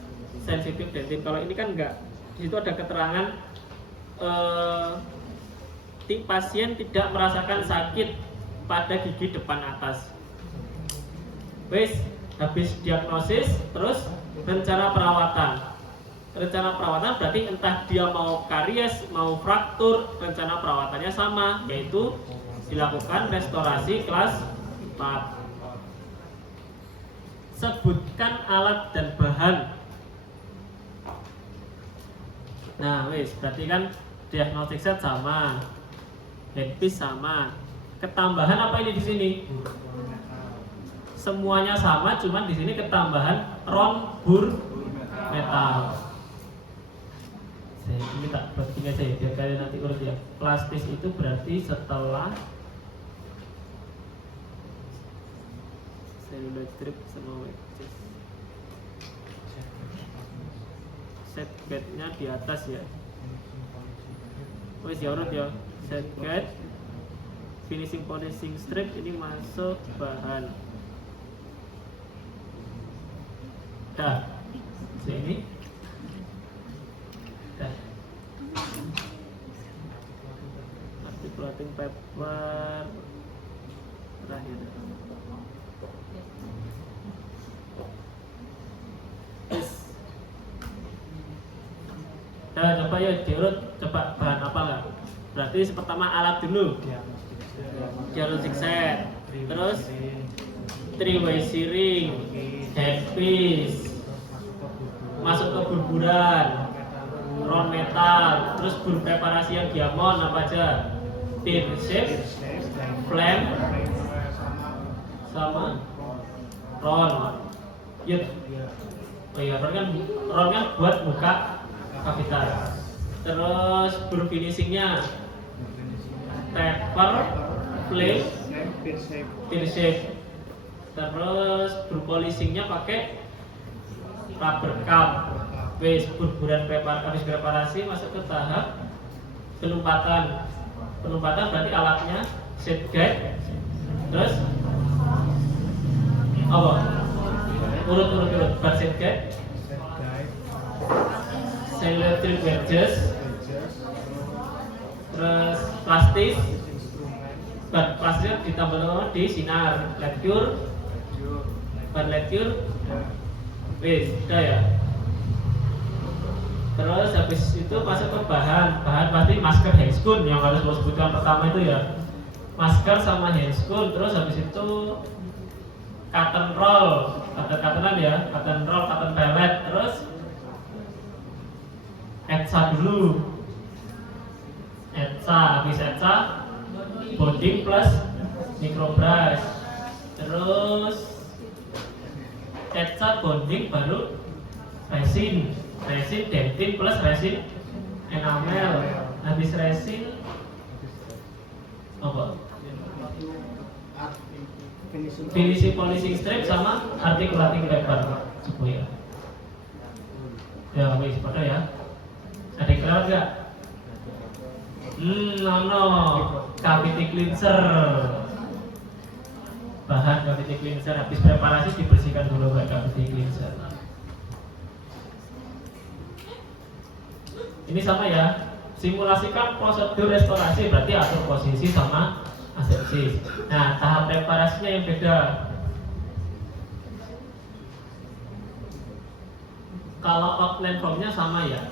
sensitif dentin. Kalau ini kan enggak. Di situ ada keterangan pasien tidak merasakan sakit pada gigi depan atas. Wes, habis diagnosis, terus rencana perawatan. Rencana perawatan berarti entah dia mau karies, mau fraktur, rencana perawatannya sama, yaitu dilakukan restorasi kelas 4. Sebutkan alat dan bahan. Nah, wes, berarti kan diagnostic set sama, handpiece sama. Ketambahan apa ini di sini? Semuanya sama, cuman di sini ketambahan ron bur metal. Saya ini tak penting aja ya, biar kalian nanti urut ya. Plastis itu berarti setelah celluloid strip sama wedges. Set bednya di atas ya. Wes ya urut ya. Set bed, finishing polishing strip ini masuk bahan. Dah, sini. Dah. Articulating paper terakhir. Yes. Dah, coba ya diurut, coba bahan apa nggak? Berarti pertama alat dulu. Diagnostic set, terus 3-way shearing, handpiece, masuk ke burburan, ron metal, terus bur preparasi yang diamond apa aja, tin shape, flame, sama ron. Yuk, oh iya, ron kan buat buka kavitas. Terus bur finishingnya taper, flame, tin shape. Terus berpolishingnya pakai rubber cup. Wes burburan habis preparasi masuk ke tahap penumpatan. Penumpatan berarti alatnya set guide. Terus apa? Urut bar set guide, celluloid strip wedges, terus plastis. Plastisnya ditambah di sinar, lecture, bar lecture, wes, udah ya. Terus habis itu masuk ke bahan pasti masker handscoon yang harus saya sebutkan pertama itu ya, masker sama handscoon. Terus habis itu cotton roll, cottonan ya, cotton roll, cotton pellet. Terus etsa dulu, habis etsa bonding plus microbrush. Terus etsa bonding baru resin dentin plus resin enamel. Habis resin apa? finishing polishing strip sama articulating paper coba ya. Ya wis pada ya. Ada yang kelewat nggak? No, cavity cleanser. Bahan cavity cleanser habis preparasi dibersihkan dulu pakai cavity cleanser. Ini sama ya. Simulasikan prosedur restorasi berarti atur posisi sama asepsis. Nah, tahap preparasinya yang beda. Kalau outline formnya sama ya.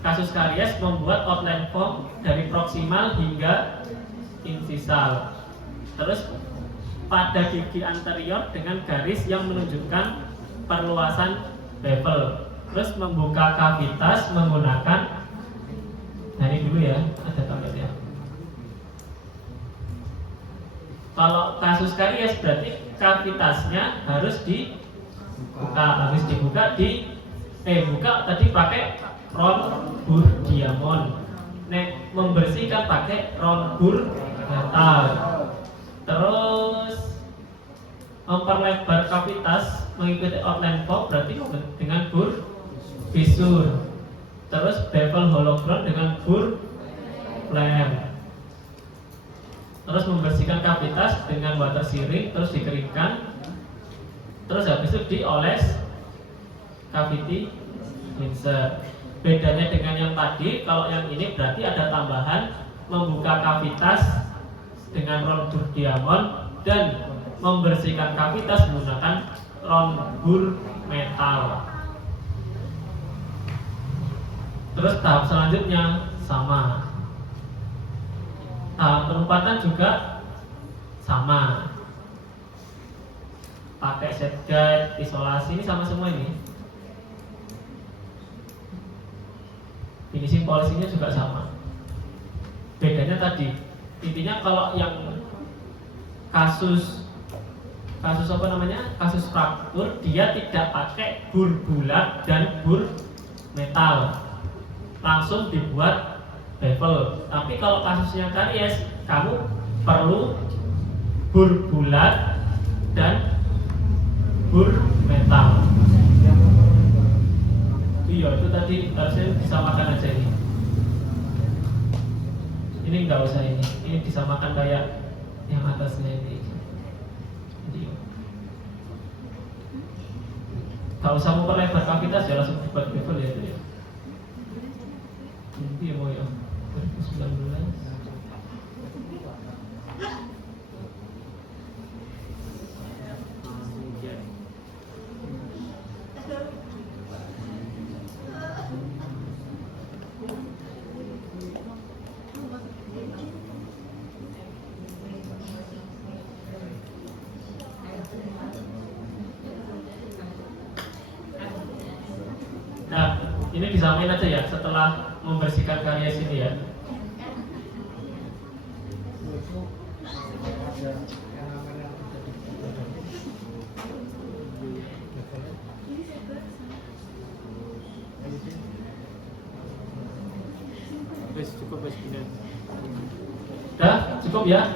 Kasus karies membuat outline form dari proksimal hingga insisal. Terus pada gigi anterior dengan garis yang menunjukkan perluasan bevel. Terus membuka kavitas menggunakan, nah ini dulu ya, ada tambahannya. Kalau kasus karies berarti kavitasnya harus dibuka, buka tadi pakai ron bur diamond. Membersihkan pakai ron bur metal. Terus memperlebar kavitas mengikuti outline form berarti dengan bur visur. Terus bevel hologram dengan bur flame. Terus membersihkan kavitas dengan water searing, terus dikeringkan. Terus habis itu dioles cavity cleanser. Bedanya dengan yang tadi, kalau yang ini berarti ada tambahan membuka kavitas dengan ron bur diamond dan membersihkan kavitas menggunakan ron bur metal. Terus tahap selanjutnya sama. Tahap penempatan juga sama. Pakai set guide, isolasi, ini sama semua ini. Finishing polishingnya juga sama. Bedanya tadi, intinya kalau yang kasus apa namanya, kasus fraktur dia tidak pakai bur bulat dan bur metal, langsung dibuat bevel. Tapi kalau kasusnya karies, kamu perlu bur bulat dan bur metal. Iya, itu tadi harusnya disamakan aja ini. Ini nggak usah ini. Ini disamakan kayak yang atasnya ini. Jadi, nggak usah memperlebar kavitas ya, langsung dibuat bevel ya itu ya. Ini ya mau ya 2019. Nah, ini disamain aja ya setelah membersihkan karies ini ya. Udah cukup ya.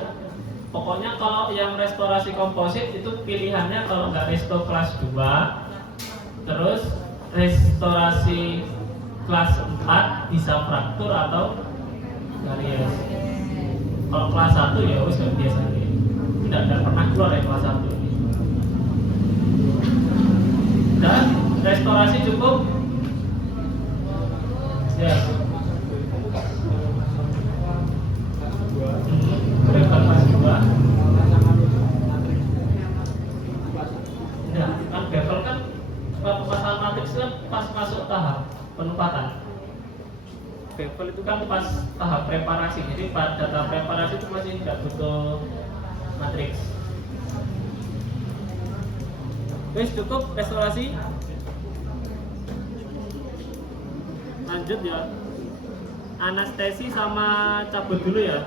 Pokoknya kalau yang restorasi komposit itu pilihannya kalau nggak resto kelas 2, terus restorasi kelas 4 bisa fraktur atau karies. Kalau kelas 1 ya wis biasa aja. Tidak pernah keluar dari kelas 1 ini. Dan restorasi cukup. Ya. Bevel kelas 2. Ya, kan bevel kan masalah matriks kan pas masuk tahap penempatan. Bevel itu kan pas tahap preparasi, jadi pada tahap preparasi itu masih tidak butuh matriks. Wes cukup restorasi. Lanjut ya. Anestesi sama cabut dulu ya.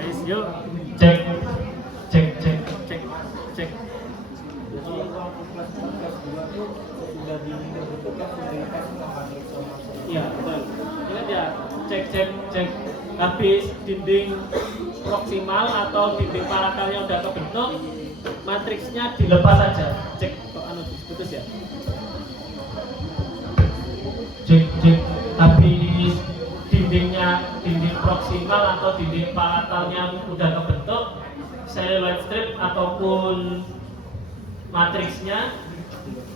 Guys, yuk cek. Iya, betul. cek habis dinding proksimal atau dinding palatalnya udah kebentuk, matriksnya dilepas saja. Cek kok putus ya. Cek habis dinding proksimal atau dinding palatalnya udah kebentuk, celluloid strip ataupun matriksnya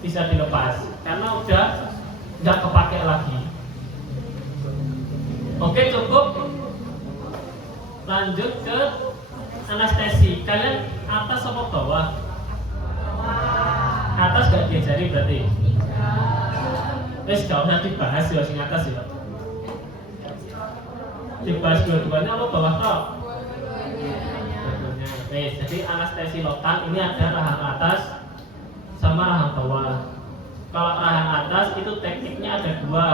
bisa dilepas karena udah nggak kepake lagi. Oke, cukup. Lanjut ke anestesi. Kalian atas apa bawah? Atas gak diajari berarti? Gak usah dibahas ya, sing atas ya. Dibahas dua-duanya apa bawah kok? Jadi anestesi lokal ini ada rahang atas sama rahang bawah. Kalau rahang atas itu tekniknya ada dua,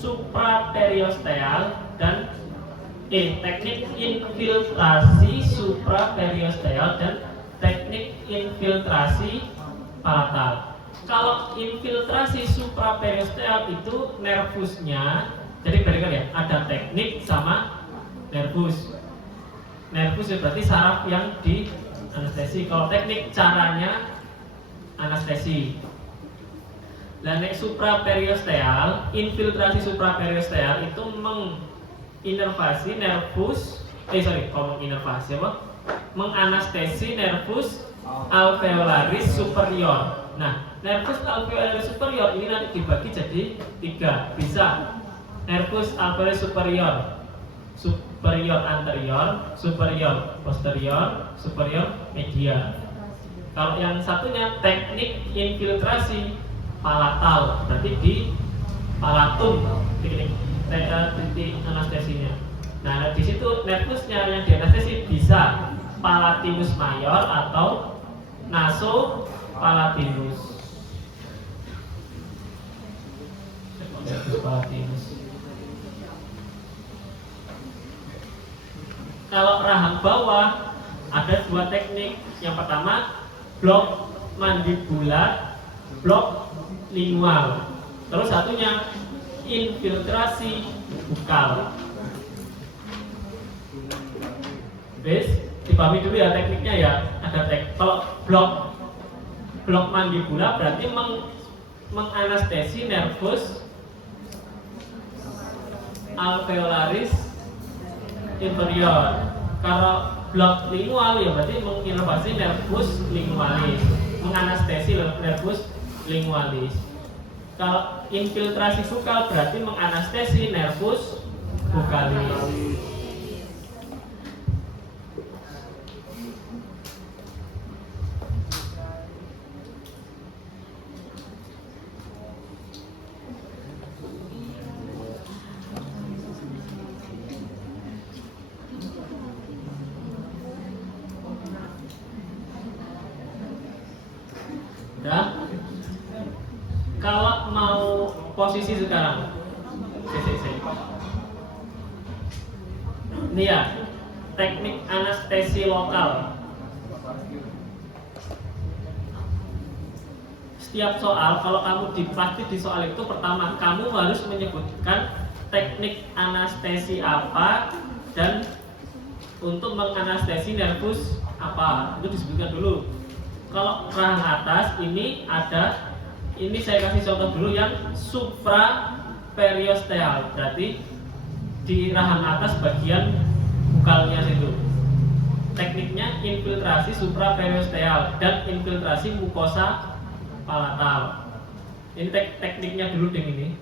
supraperiosteal dan teknik infiltrasi supraperiosteal dan teknik infiltrasi palatal. Kalau infiltrasi supraperiosteal itu nervusnya, jadi bedakan ya, ada teknik sama nervus. Nervus berarti saraf yang di anestesi. Kalau teknik caranya anestesi. Dan supraperiosteal, infiltrasi supraperiosteal itu menginervasi nervus, menganestesi nervus alveolaris superior. Nah, nervus alveolaris superior ini nanti dibagi jadi 3. Bisa nervus alveolaris superior, superior anterior, superior posterior, superior media. Kalau yang satunya teknik infiltrasi palatal, berarti di palatum titik anestesinya. Nah, di situ nervusnya yang dianestesi bisa palatinus mayor atau nasopalatinus. Palatinus. Kalau rahang bawah ada 2 teknik. Yang pertama blok mandibular, blok lingual. Terus satunya infiltrasi bukal. Bis, dipahami dulu ya tekniknya ya. Ada kalau blok mandibula berarti menganestesi nervus alveolaris inferior. Kalau blok lingual ya berarti menginervasi nervus lingualis, menganestesi nervus lingualis. Kalau infiltrasi bukal berarti menganestesi nervus bukalis. Kalau mau posisi sekarang, ini ya teknik anestesi lokal. Setiap soal, kalau kamu pasti di soal itu pertama kamu harus menyebutkan teknik anestesi apa dan untuk menganestesi nervus apa, itu disebutkan dulu. Kalau rahang atas ini ada. Ini saya kasih contoh dulu yang supraperiosteal, berarti di rahang atas bagian bukalnya situ. Tekniknya infiltrasi supraperiosteal dan infiltrasi mukosa palatal. Ini tekniknya dulu deh ini.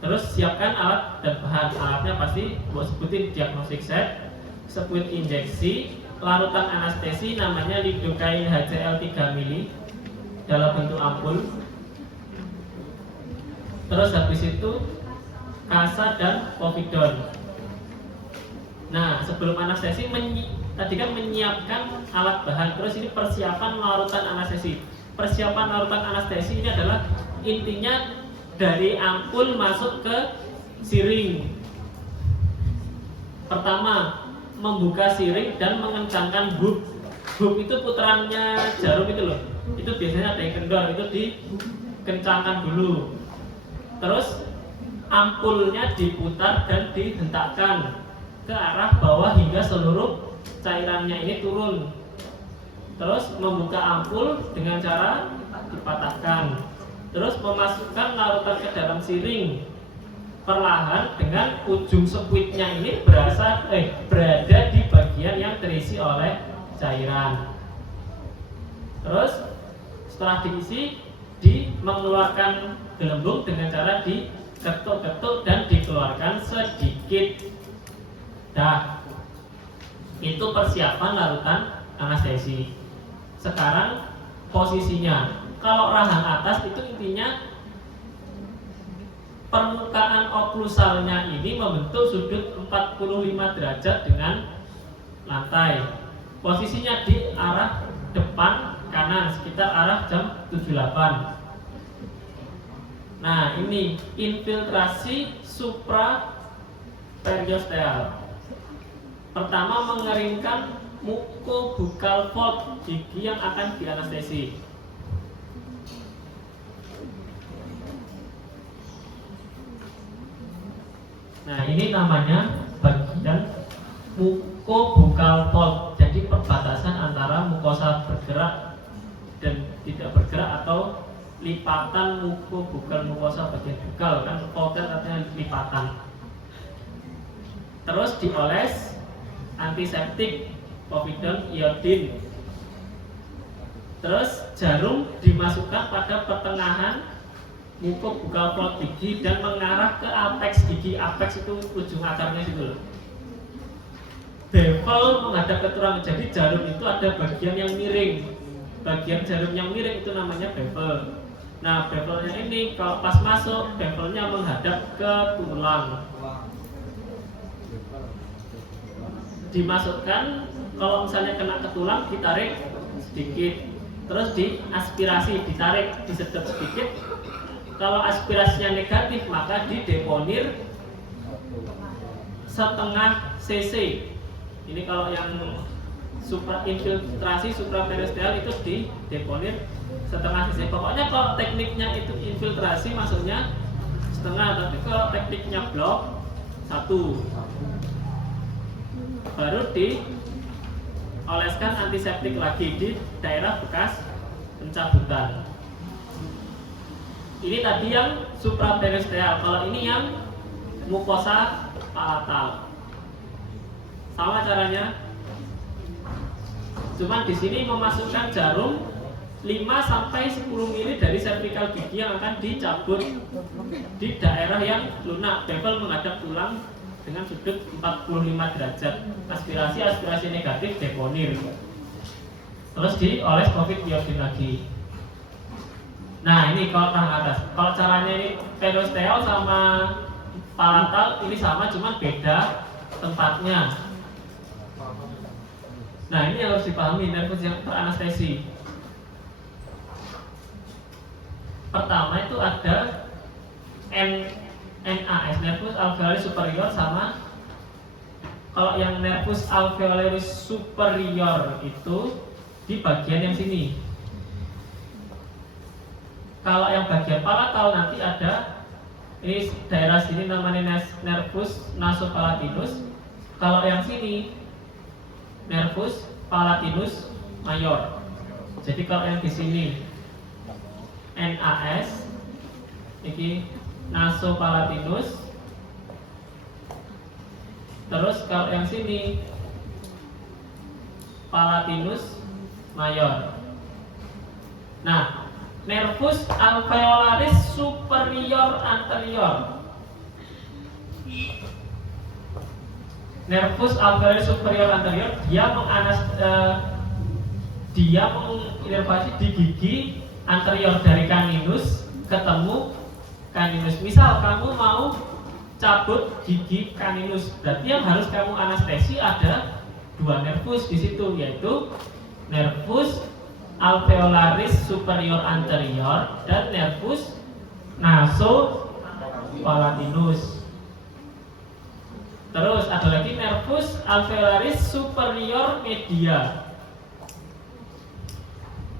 Terus siapkan alat dan bahan. Alatnya pasti buat sebutin diagnostic set, sebut injeksi, larutan anestesi namanya lidocaine HCl 3 ml dalam bentuk ampul. Terus habis itu kasa dan povidon. Nah, sebelum anestesi tadi kan menyiapkan alat bahan. Terus ini persiapan larutan anestesi. Persiapan larutan anestesi ini adalah intinya dari ampul masuk ke siring. Pertama, membuka siring dan mengencangkan bub. Bub itu putarannya jarum itu loh. Itu biasanya ada yang kendor, itu dikencangkan dulu. Terus ampulnya diputar dan dihentakkan ke arah bawah hingga seluruh cairannya ini turun. Terus membuka ampul dengan cara dipatahkan. Terus memasukkan larutan ke dalam siring perlahan dengan ujung sepuitnya ini berada di bagian yang terisi oleh cairan. Terus setelah diisi, mengeluarkan gelembung dengan cara diketuk-ketuk dan dikeluarkan sedikit. Dah, itu persiapan larutan anestesi. Sekarang posisinya, kalau rahang atas itu intinya permukaan oklusalnya ini membentuk sudut 45 derajat dengan lantai. Posisinya di arah depan kanan sekitar arah jam 78. Nah, ini infiltrasi supraperiosteal. Pertama, mengeringkan mucobukal fold gigi yang akan dianestesi. Nah, ini namanya bagian mucobukal fold. Jadi perbatasan antara mukosa bergerak dan tidak bergerak atau lipatan mucobukal mukosa bagian bukal, kan fold artinya lipatan. Terus dioles antiseptik povidone iodin. Terus jarum dimasukkan pada pertengahan mucobukal fold gigi dan mengarah ke apex gigi. Apex itu ujung akarnya situ. Bevel menghadap ke tulang. Jadi jarum itu ada bagian yang miring. Bagian jarum yang miring itu namanya bevel. Nah, bevelnya ini kalau pas masuk, bevelnya menghadap ke tulang. Dimasukkan, kalau misalnya kena ke tulang ditarik sedikit, terus diaspirasi, ditarik, disedot sedikit. Kalau aspirasinya negatif maka dideponir setengah cc. Ini kalau yang infiltrasi supraperiosteal itu dideponir setengah cc. Pokoknya kalau tekniknya itu infiltrasi masuknya setengah, tapi kalau tekniknya blok 1. Baru dioleskan antiseptik lagi di daerah bekas pencabutan. Ini tadi yang supraperiosteal. Kalau ini yang mukosa palatal. Sama caranya. Cuman di sini memasukkan jarum 5-10 mili dari cervical gigi yang akan dicabut di daerah yang lunak. Bevel menghadap tulang dengan sudut 45 derajat. Aspirasi negatif deponir. Terus dioles covid iodin lagi. Nah, ini kalau rahang atas. Kalau caranya ini periosteal sama palatal ini sama, cuma beda tempatnya. Nah, ini yang harus dipahami nervus yang teranestesi. Pertama itu ada NAS, nervus alveolaris superior, sama kalau yang nervus alveolaris superior itu di bagian yang sini. Kalau yang bagian palatal nanti ada ini daerah sini namanya nervus nasopalatinus. Kalau yang sini nervus palatinus mayor. Jadi kalau yang di sini NAS, ini nasopalatinus. Terus kalau yang sini palatinus mayor. Nah, nervus alveolaris superior anterior. Nervus alveolaris superior anterior dia menginervasi di gigi anterior dari caninus ketemu caninus. Misal kamu mau cabut gigi caninus, berarti yang harus kamu anestesi ada 2 nervus di situ, yaitu nervus alveolaris superior anterior dan nervus nasopalatinus. Terus ada lagi nervus alveolaris superior media.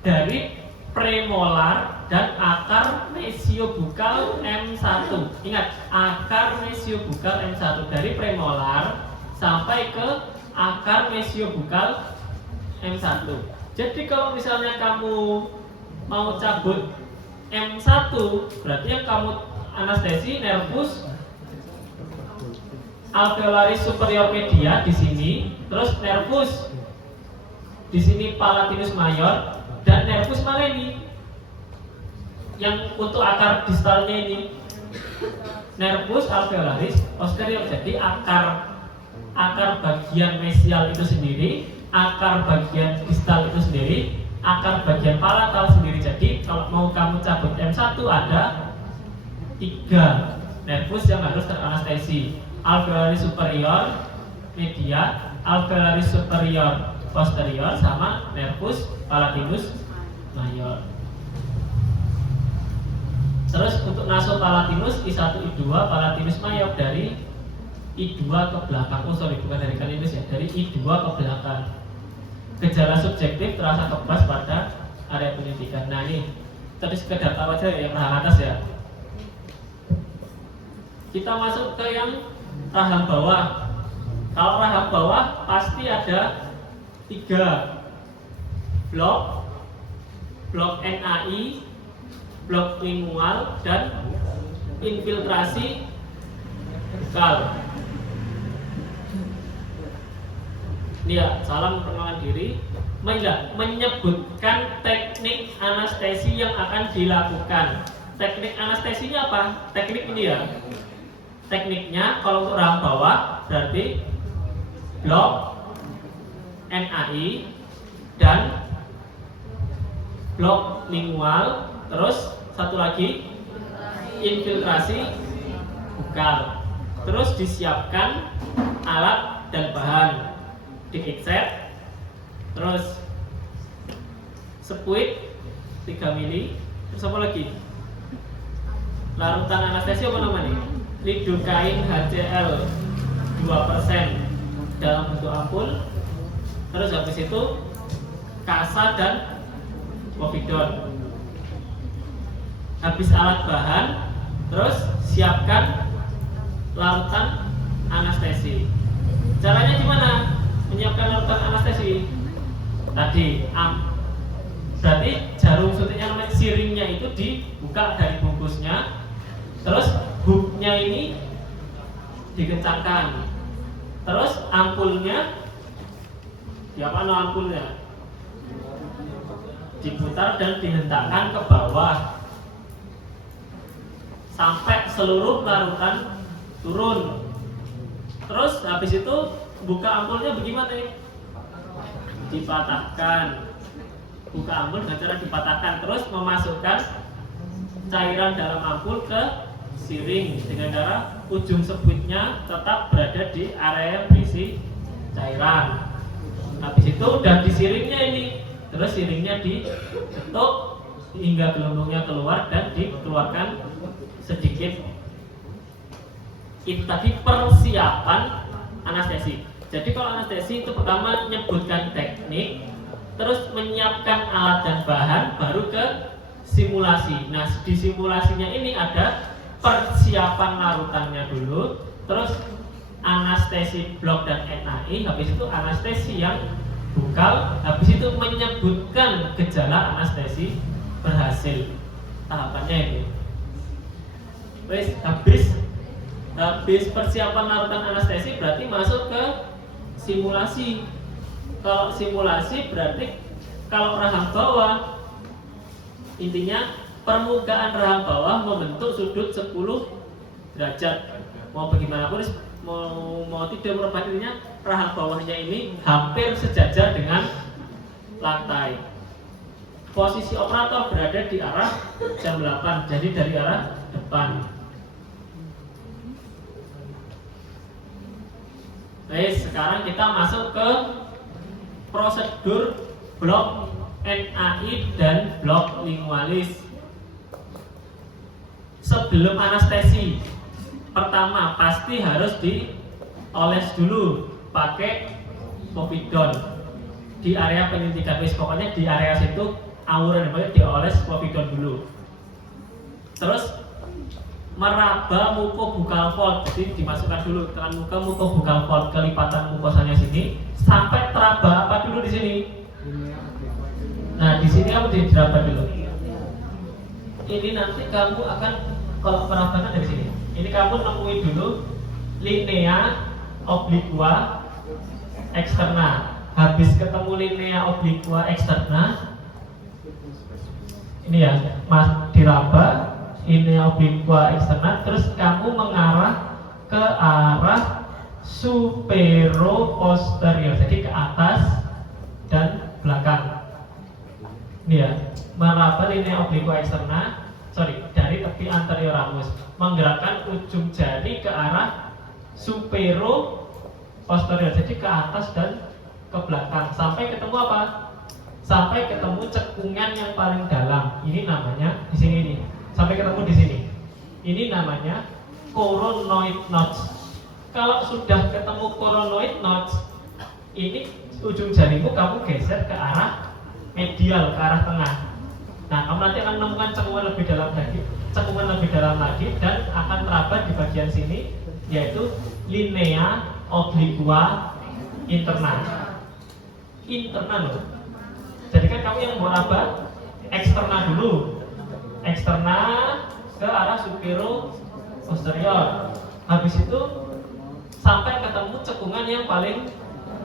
Dari premolar dan akar mesiobukal M1. Ingat, akar mesiobukal M1 dari premolar sampai ke akar mesiobukal M1. Jadi kalau misalnya kamu mau cabut M1, berarti yang kamu anestesi nervus alveolaris superior media di sini, terus nervus di sini palatinus mayor, dan nervus mana ini? Yang untuk akar distalnya ini, nervus alveolaris posterior. Jadi akar bagian mesial itu sendiri, akar bagian distal itu sendiri, akar bagian palatal sendiri. Jadi kalau mau kamu cabut M1 ada 3 nervus yang harus teranestesi: alveolaris superior media, alveolaris superior posterior, sama nervus palatinus mayor. Terus untuk nasopalatinus I1 I2 palatinus mayor dari I2 ke belakang. Oh sorry, bukan dari kalinis ya, dari I2 ke belakang. Gejala subjektif terasa kebas pada area penyuntikan. Nah ini tadi sekedar tahu aja yang rahang atas ya. Kita masuk ke yang rahang bawah. Kalau rahang bawah pasti ada 3 blok NAI, blok lingual, dan infiltrasi bukal. Ini ya, salam perkenalkan diri. Menyebutkan teknik anestesi yang akan dilakukan. Teknik anestesinya apa? Teknik ini ya. Tekniknya kalau untuk rahang bawah berarti blok NAI dan blok lingual, terus satu lagi infiltrasi bukal. Terus disiapkan alat dan bahan, diikset, terus spuit 3 mili, terus apa lagi? Larutan anestesi apa namanya? Lidocaine HCl 2% dalam bentuk ampul. Terus habis itu kasa dan povidon. Habis alat bahan, terus siapkan larutan anestesi. Caranya gimana? Menyiapkan larutan anestesi. Tadi berarti jarum suntiknya namanya siringnya itu dibuka dari bungkusnya, terus hooknya ini dikencangkan, terus ampulnya ampulnya diputar dan dihentakkan ke bawah sampai seluruh larutan turun. Terus habis itu buka ampulnya bagaimana nih? Dipatahkan. Buka ampul dengan cara dipatahkan, terus memasukkan cairan dalam ampul ke siring dengan cara ujung spuitnya tetap berada di area yang berisi cairan. Habis itu udah di siringnya ini, terus siringnya diketuk hingga gelembungnya keluar dan dikeluarkan sedikit. Itu tadi persiapan anestesi. Jadi kalau anestesi itu pertama menyebutkan teknik, terus menyiapkan alat dan bahan, baru ke simulasi. Nah di simulasinya ini ada persiapan larutannya dulu, terus anestesi blok dan NAI, habis itu anestesi yang bukal, habis itu menyebutkan gejala anestesi berhasil. Tahapannya ini. Wes habis persiapan larutan anestesi berarti masuk ke simulasi. Kalau simulasi berarti kalau rahang bawah, intinya permukaan rahang bawah membentuk sudut 10 derajat. Mau bagaimanapun, mau tidak merubah, intinya rahang bawahnya ini hampir sejajar dengan lantai. Posisi operator berada di arah jam 8, jadi dari arah depan. Baik, sekarang kita masuk ke prosedur blok NAI dan blok lingualis. Sebelum anestesi, pertama pasti harus dioles dulu pakai povidon di area penyuntikan. Pokoknya di area situ auran, dioles povidon dulu. Terus meraba mucobukal fold, jadi dimasukkan dulu tekan muka mucobukal fold, kelipatan mukosanya sini sampai teraba apa dulu di sini. Nah di sini kamu diraba dulu. Ini nanti kamu akan kalau merabakan dari sini. Ini kamu nemuin dulu linea obliqua externa. Habis ketemu linea obliqua externa, ini ya, mas diraba linea obliqua externa, terus kamu mengarah ke arah supero posterior, jadi ke atas dan belakang. Ini ya, meraba linea obliqua externa, dari tepi anterior ramus, menggerakkan ujung jari ke arah supero posterior, jadi ke atas dan ke belakang sampai ketemu apa? Sampai ketemu cekungan yang paling dalam. Ini namanya di sini nih. Sampai ketemu di sini. Ini namanya coronoid notch. Kalau sudah ketemu coronoid notch, ini ujung jarimu kamu geser ke arah medial, ke arah tengah. Nah, kamu nanti akan menemukan cekungan lebih dalam lagi dan akan teraba di bagian sini, yaitu linea obliqua interna. Interna loh. Jadi kan kamu yang mau raba eksterna dulu, eksterna ke arah supero posterior. Habis itu sampai ketemu cekungan yang paling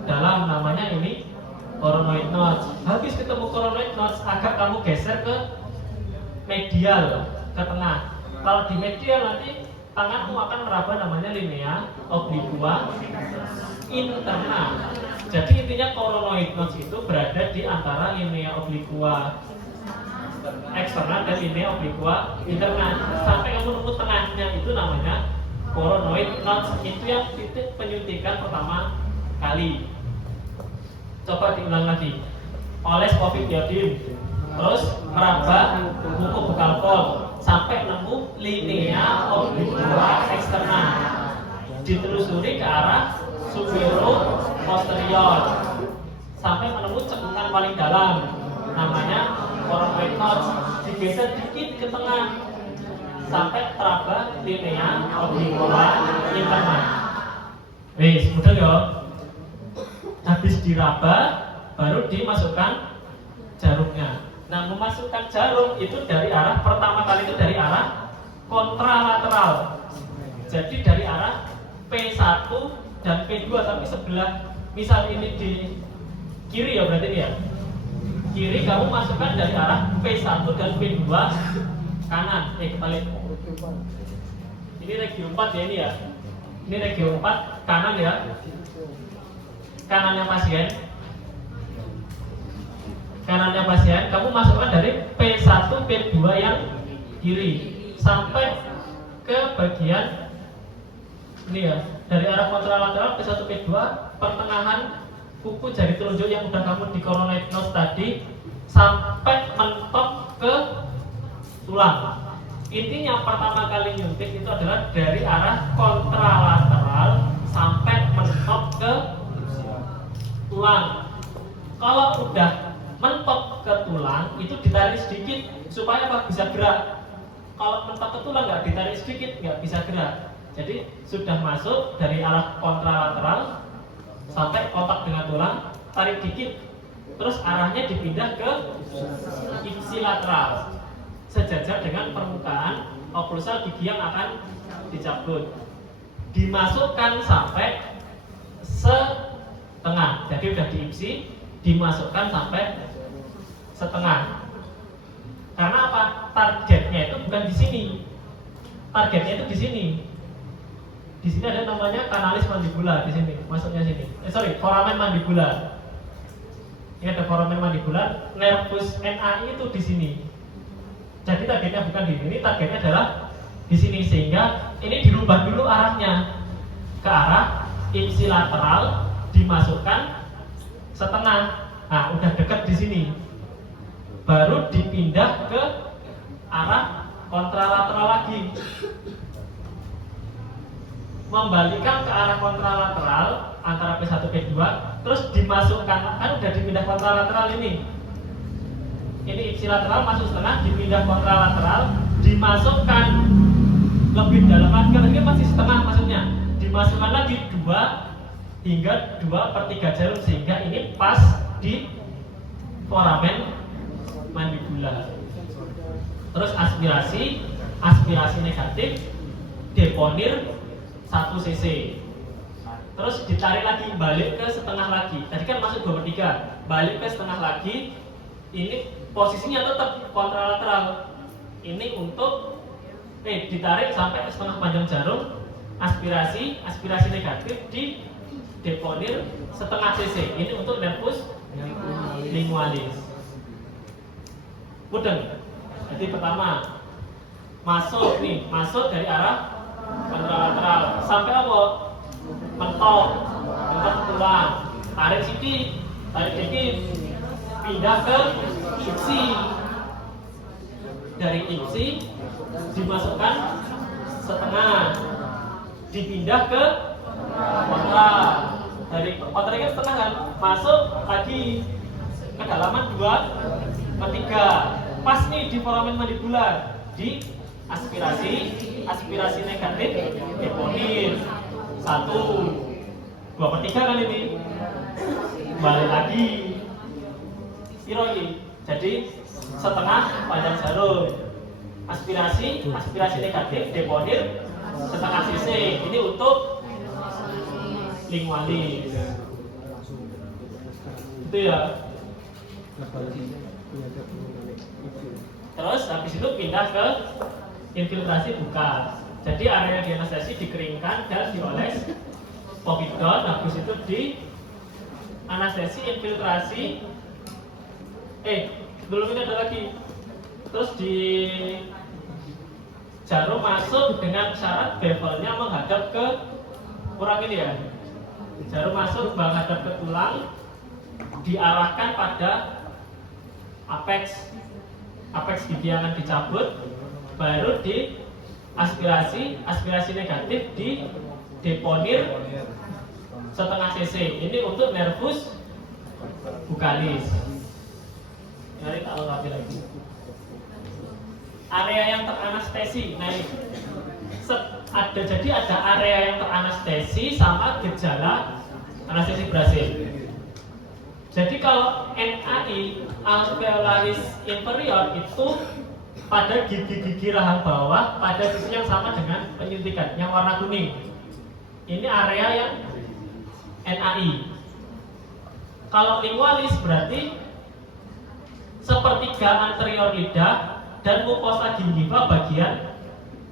dalam, namanya ini coronoid notch. Habis ketemu coronoid notch, agak kamu geser ke medial, ke tengah. Kalau di medial nanti tanganmu akan meraba namanya linea obliqua interna. Jadi intinya coronoid notch itu berada di antara linea obliqua eksterna dan linea obliqua interna. Sampai kamu nemu tengahnya, itu namanya coronoid notch. Itu yang titik penyuntikan pertama kali. Coba diulang lagi. Oles covid iodin, terus meraba mucobukal fold sampai nemu linea obliqua eksterna, ditelusuri ke arah supero posterior sampai menemui cekungan paling dalam, namanya coronoid notch. Digeser dikit ke tengah sampai teraba linea obliqua interna. Wis, mudah ya. Habis diraba baru dimasukkan jarumnya. Nah, memasukkan jarum itu dari arah pertama kali itu dari arah kontralateral. Jadi dari arah P1 dan P2, tapi sebelah, misal ini di kiri ya, berarti ini ya kiri, kamu masukkan dari arah P1 dan P2 kanan. Kebalik. Ini regio 4 ya, ini ya. Ini regio 4 kanan ya. Kanannya pasien, kamu masukkan dari P1 P2 yang kiri sampai ke bagian ini ya, dari arah kontralateral P1 P2, pertengahan kuku jari telunjuk yang udah kamu di coronoid notch tadi sampai mentok ke tulang. Intinya pertama kali nyuntik itu adalah dari arah kontralateral sampai mentok ke tulang. Kalau udah mentok ke tulang, itu ditarik sedikit supaya apa? Bisa gerak. Kalau mentok ke tulang nggak ditarik sedikit, nggak bisa gerak. Jadi sudah masuk dari arah kontralateral sampai kontak dengan tulang, tarik dikit, terus arahnya dipindah ke ipsilateral, sejajar dengan permukaan oklusal gigi yang akan dicabut. Dimasukkan sampai setengah. Jadi udah diipsi, dimasukkan sampai setengah. Karena apa? Targetnya itu bukan di sini. Targetnya itu di sini. Di sini ada namanya kanalis mandibula di sini, masuknya sini. Foramen mandibula. Ini ada foramen mandibula, nervus NAI itu di sini. Jadi targetnya bukan di sini, targetnya adalah di sini, sehingga ini dirubah dulu arahnya ke arah ipsilateral, dimasukkan setengah. Nah, udah dekat di sini. Baru dipindah ke arah kontralateral lagi. Membalikan ke arah kontralateral antara P1 P2, terus dimasukkan, kan udah dipindah kontralateral ini ipsilateral masuk setengah, dipindah kontralateral, dimasukkan lebih dalam lagi, tadi masih setengah maksudnya, dimasukkan lagi 2 hingga 2/3 jarum sehingga ini pas di foramen mandibular. Terus aspirasi negatif deponir 1 cc. Terus ditarik lagi, balik ke setengah lagi. Tadi kan masuk 2/3, balik ke setengah lagi. Ini posisinya tetap kontralateral. Ini untuk ditarik sampai ke setengah panjang jarum. Aspirasi negatif di deponir setengah cc. Ini untuk nervus lingualis. Mudeng. Jadi pertama masuk dari arah kontralateral sampai apa? Mentok tulang, tarik sedikit, pindah ke ipsi. Dari ipsi dimasukkan setengah, dipindah ke kontra. Dari kontra kan setengah kan, masuk lagi kedalaman 2/3. Pas nih di foramen mandibular, di aspirasi negatif deponir 2/3 kan ini, balik lagi iroi, jadi setengah panjang jarum. Aspirasi negatif deponir setengah cc. Ini untuk lingualis. Itu ya. Terus habis itu pindah ke infiltrasi buka. Jadi area di anestesi dikeringkan dan dioles povidon. Habis itu di anestesi infiltrasi. Belum ini ada lagi. Terus di jarum masuk dengan syarat bevelnya menghadap ke kurang ini ya. Jarum masuk menghadap ke tulang, diarahkan pada apex gigi yang akan dicabut, baru di aspirasi negatif di deponir setengah cc. Ini untuk nervus bukalis. Mari kita ulangi lagi. Area yang teranestesi. Nah ini ada area yang teranestesi sama gejala anestesi berhasil. Jadi kalau NAI alveolaris inferior itu pada gigi-gigi rahang bawah pada sisi yang sama dengan penyuntikan yang warna kuning. Ini area yang NAI. Kalau lingualis berarti sepertiga anterior lidah dan mukosa gingiva bagian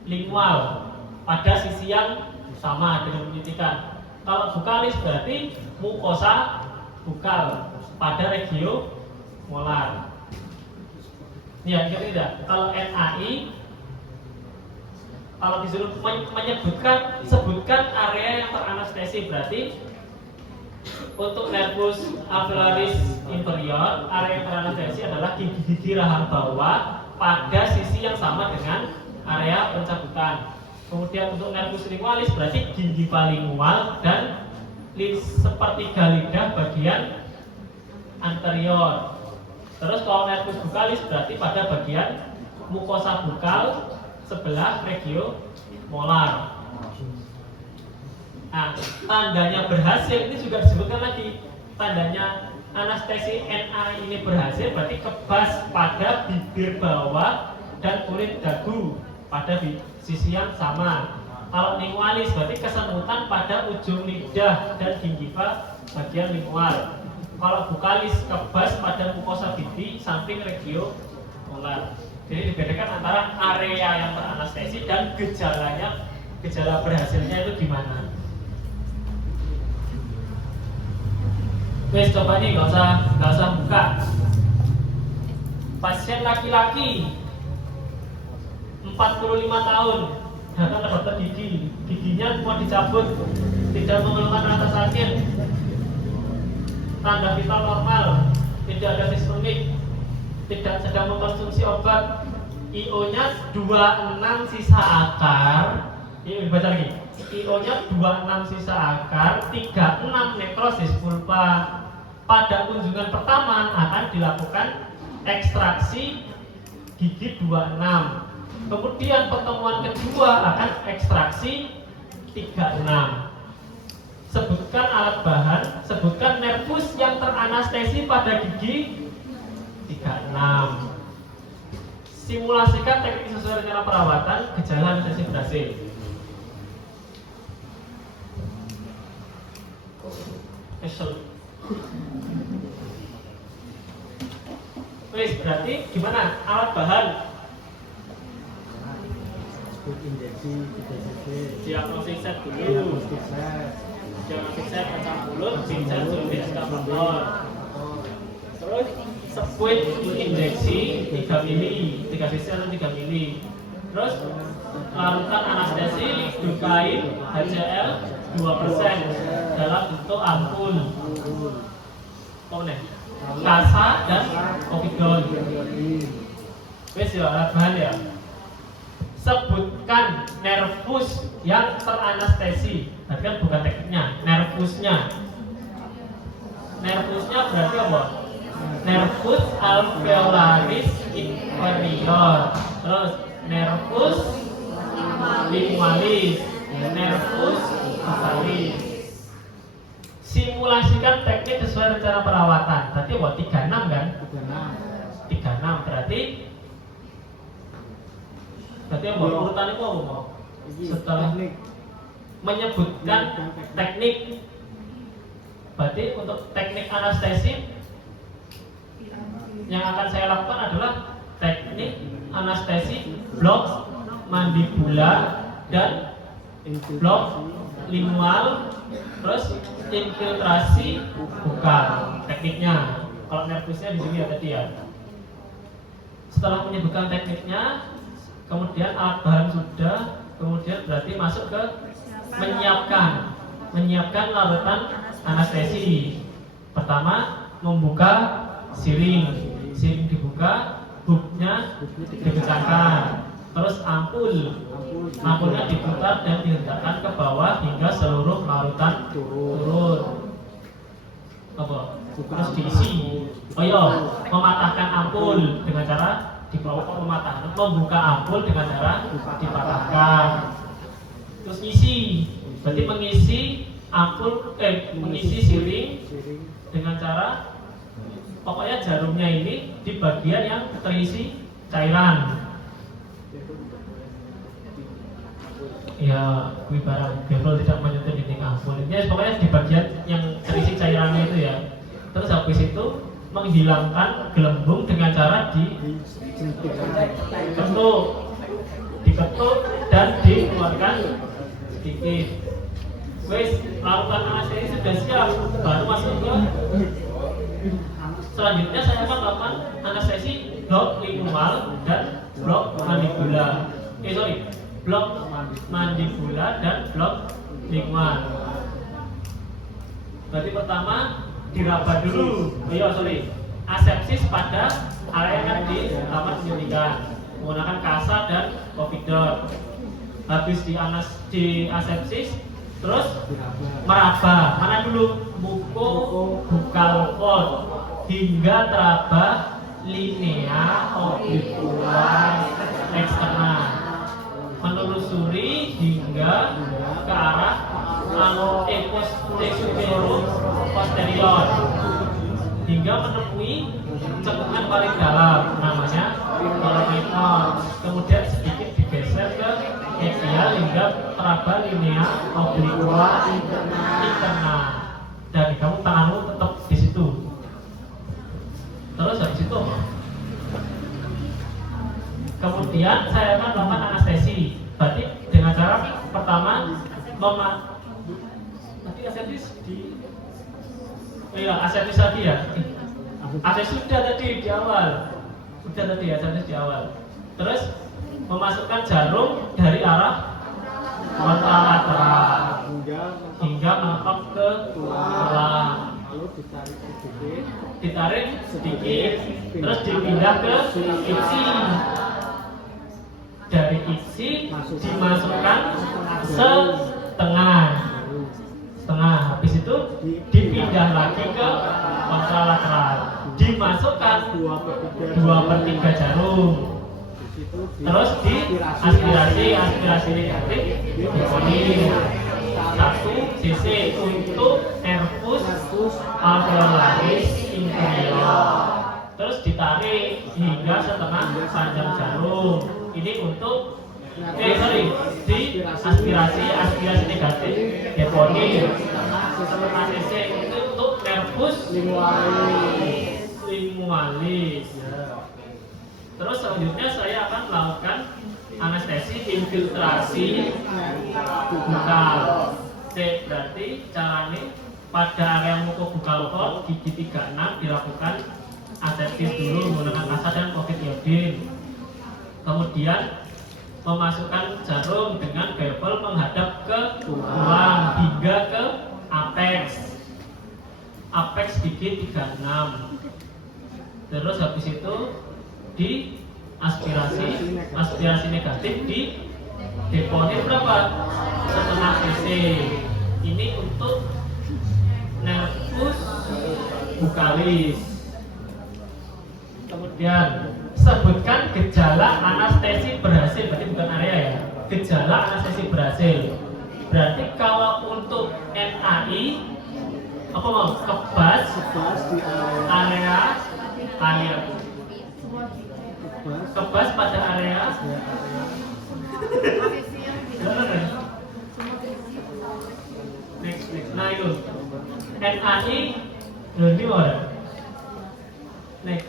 lingual pada sisi yang sama dengan penyuntikan. Kalau bukalis berarti mukosa bukal pada regio molar. Ya, tidak. Kalau NAI, kalau disuruh sebutkan area yang teranestesi, berarti untuk nervus alveolaris inferior, area yang teranestesi adalah gigi-gigi rahang bawah pada sisi yang sama dengan area pencabutan. Kemudian untuk nervus lingualis berarti gingiva lingual dan sepertiga lidah bagian anterior. Terus kalau nervus bukalis berarti pada bagian mukosa bukal sebelah regio molar. Nah, tandanya berhasil ini juga disebutkan lagi. Tandanya anestesi NA ini berhasil berarti kebas pada bibir bawah dan kulit dagu pada sisi yang sama. Kalau lingualis berarti kesemutan pada ujung lidah dan gingiva bagian lingual. Kalau bukalis kebas pada mukosa pipi samping regio molar. Jadi dibedakan antara area yang teranestesi dan gejala berhasilnya itu gimana. Wes coba nih, nggak usah buka. Pasien laki-laki 45 tahun datang ke dokter gigi, giginya semua dicabut, tidak mengeluhkan rasa sakit, tanda vital normal, tidak ada distonik, tidak sedang mengkonsumsi obat, IO-nya 26 sisa akar. Ini baca lagi. IO-nya 26 sisa akar, 36 nekrosis pulpa. Pada kunjungan pertama akan dilakukan ekstraksi gigi 26. Kemudian pertemuan kedua akan ekstraksi 36. Sebutkan alat bahan, sebutkan nervus yang teranestesi pada gigi 36. Simulasikan teknik sesuai rencana perawatan, gejala anestesi berhasil. Wis, berarti gimana alat bahan? Injeksi 3 cc. Diagnosis set dulu. Diagnostik set. Diagnosis set kacang mulut, pincet suntik eskavator. Terus sekuit injeksi 3 mili, 3 cc atau 3 mili. Terus larutan anestesi dukain HCl 2% dalam bentuk ampul. Komponen kasa dan kopidol. Wes ya alat bahan ya. Sebutkan nervus yang teranestesi. Berarti kan bukan tekniknya, nervusnya. Nervusnya berarti apa? Nervus alveolaris inferior. Terus nervus lingualis, nervus buccalis. Simulasikan teknik sesuai rencana perawatan. Berarti apa? 36 kan? 36 berarti apa? Urutannya apa mau? Setelah menyebutkan teknik, berarti untuk teknik anestesi yang akan saya lakukan adalah teknik anestesi blok mandibula dan blok lingual, terus infiltrasi bukal. Tekniknya, kalau nervusnya di sini ya tadi ya. Setelah menyebutkan tekniknya, kemudian alat bahan sudah, kemudian berarti masuk ke menyiapkan larutan anestesi. Pertama, membuka siring dibuka, hubnya dikencangkan, terus ampulnya diputar dan dihentakkan ke bawah hingga seluruh larutan turun. Terus diisi. Oh iya, mematahkan ampul dengan cara membuka ampul dengan cara dipatahkan. Terus ngisi, berarti mengisi siring dengan cara pokoknya jarumnya ini di bagian yang terisi cairan. Ya, barang bebel tidak menyentuh dinding ampul. Ini pokoknya di bagian yang terisi cairannya itu ya. Terus habis itu menghilangkan gelembung dengan cara diketuk dan dikeluarkan sedikit. Wes, larutan anestesi sudah siap, baru masuk ke selanjutnya saya akan melakukan anestesi blok lingual dan blok mandibula. Blok mandibula dan blok lingual. Berarti pertama diraba dulu. Asepsis pada area yang di kamar penyuntikan menggunakan kasa dan kopidol. Habis di asepsis, terus meraba. Mana dulu? Muko bukal port hingga teraba linea obliqua eksterna, menelusuri hingga ke arah superior posterior hingga menemui cekungan paling dalam namanya kolonitor. Kemudian sedikit digeser ke medial hingga teraba linea obliqua interna. Dan kamu tanganmu tetap di situ. Terus habis itu kemudian saya akan melakukan anestesi. Berarti dengan cara pertama tadi asepsis asepsis tadi ya. Asepsis sudah tadi di awal. Asepsis di awal. Terus memasukkan jarum dari arah kontralateral hingga menetap ke tulang. Ditarik sedikit, terus dipindah ke isi. Dari isi dimasukkan setengah. Habis itu dipindah lagi ke kontralateral. Dimasukkan 2/3 jarum. itu Terus di aspirasi negatif diponin 1 cc untuk nervus alveolaris inferior. Terus ditarik hingga setengah panjang jarum. Ini untuk di aspirasi negatif diponin setengah cc itu untuk nervus lingualis. Terus selanjutnya saya akan melakukan anestesi infiltrasi bukal. C berarti caranya pada area mukobucal cord gigi 36 dilakukan asepsis dulu menggunakan asa dan COVID iodin. Kemudian memasukkan jarum dengan bevel menghadap ke tulang hingga ke apex gigi 36. Terus habis itu di aspirasi negatif di deponin berapa? Setengah cc. Ini untuk nervus bucalis. Kemudian sebutkan gejala anestesi berhasil, berarti bukan area ya. Gejala anestesi berhasil. Berarti kalau untuk NAI apa mau? Kebas di area kebas pada area next. Nah itu NAI ini orang next.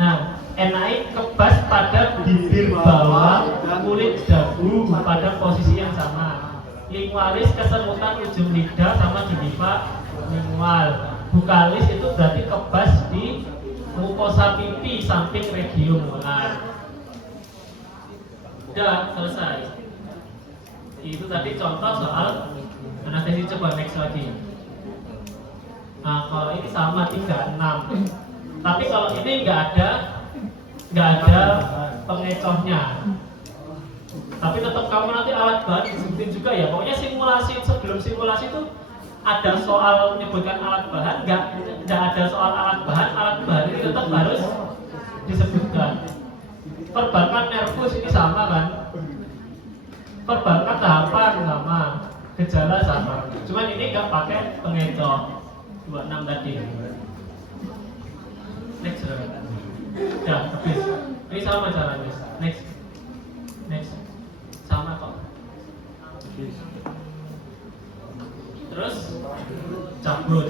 Nah NAI kebas pada bibir bawah kulit dagu pada posisi yang sama. Lingualis kesemutan ujung lidah sama gingiva lingual. Bukalis itu berarti kebas di mukosa pipi samping region molar. Udah selesai. Itu tadi contoh soal anestesi. Coba next lagi. Nah kalau ini sama 36. Tapi kalau ini nggak ada pengecohnya. Tapi tetap kamu nanti alat bahan disebutin juga ya. Pokoknya sebelum simulasi itu ada soal menyebutkan alat bahan, nggak ada soal alat bahan ini tetap harus disebutkan. Perbankan nervus ini sama kan? Perbankan tahapan sama, gejala sama. Cuman ini nggak pakai pengecoh 26 tadi. Next, udah habis. Ini sama caranya. Next, sama kok. Terus cabut.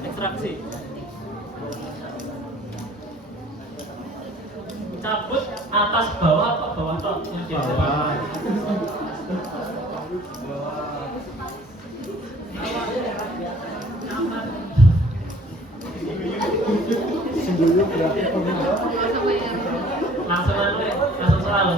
Ekstraksi. Cabut atas bawah apa bawah tok yang biasa. Sebelum berarti langsung soal.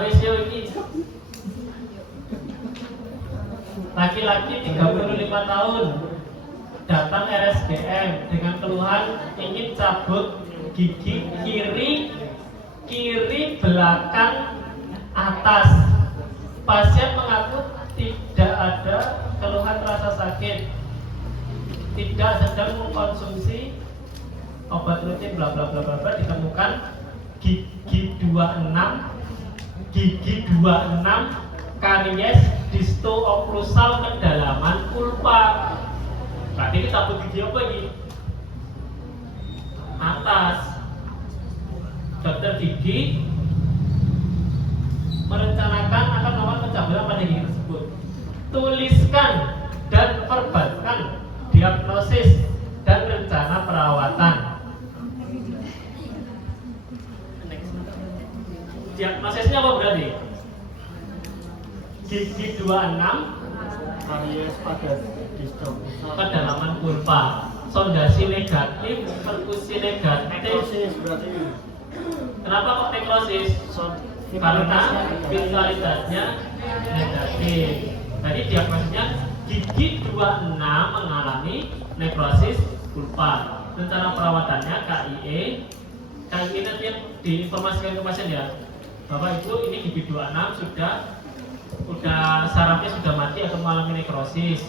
Wes yo iki. Laki-laki 35 tahun datang RSGM dengan keluhan ingin cabut gigi kiri belakang atas. Pasien mengaku tidak ada keluhan rasa sakit, tidak sedang mengkonsumsi obat rutin bla bla bla bla. Ditemukan gigi 26 karies disto-oklusal kedalaman pulpa. Berarti ini cabut gigi apa ini? Atas. Dokter gigi merencanakan akan melakukan pencabulan pada gigi tersebut. Tuliskan dan verbalkan diagnosis dan rencana perawatan. Diagnosisnya apa berarti? Gigi 26 karies pada disto-oklusal kedalaman pulpa. Sondasi negatif, perkusi negatif. nekrosis berarti. Kenapa kok nekrosis? Karena vitalitasnya negatif. Jadi diagnosisnya gigi 26 mengalami nekrosis pulpa. Rencana perawatannya KIE nanti yang diinformasikan ke pasien ya, bahwa itu ini gigi 26 sudah sarafnya sudah mati atau mengalami nekrosis.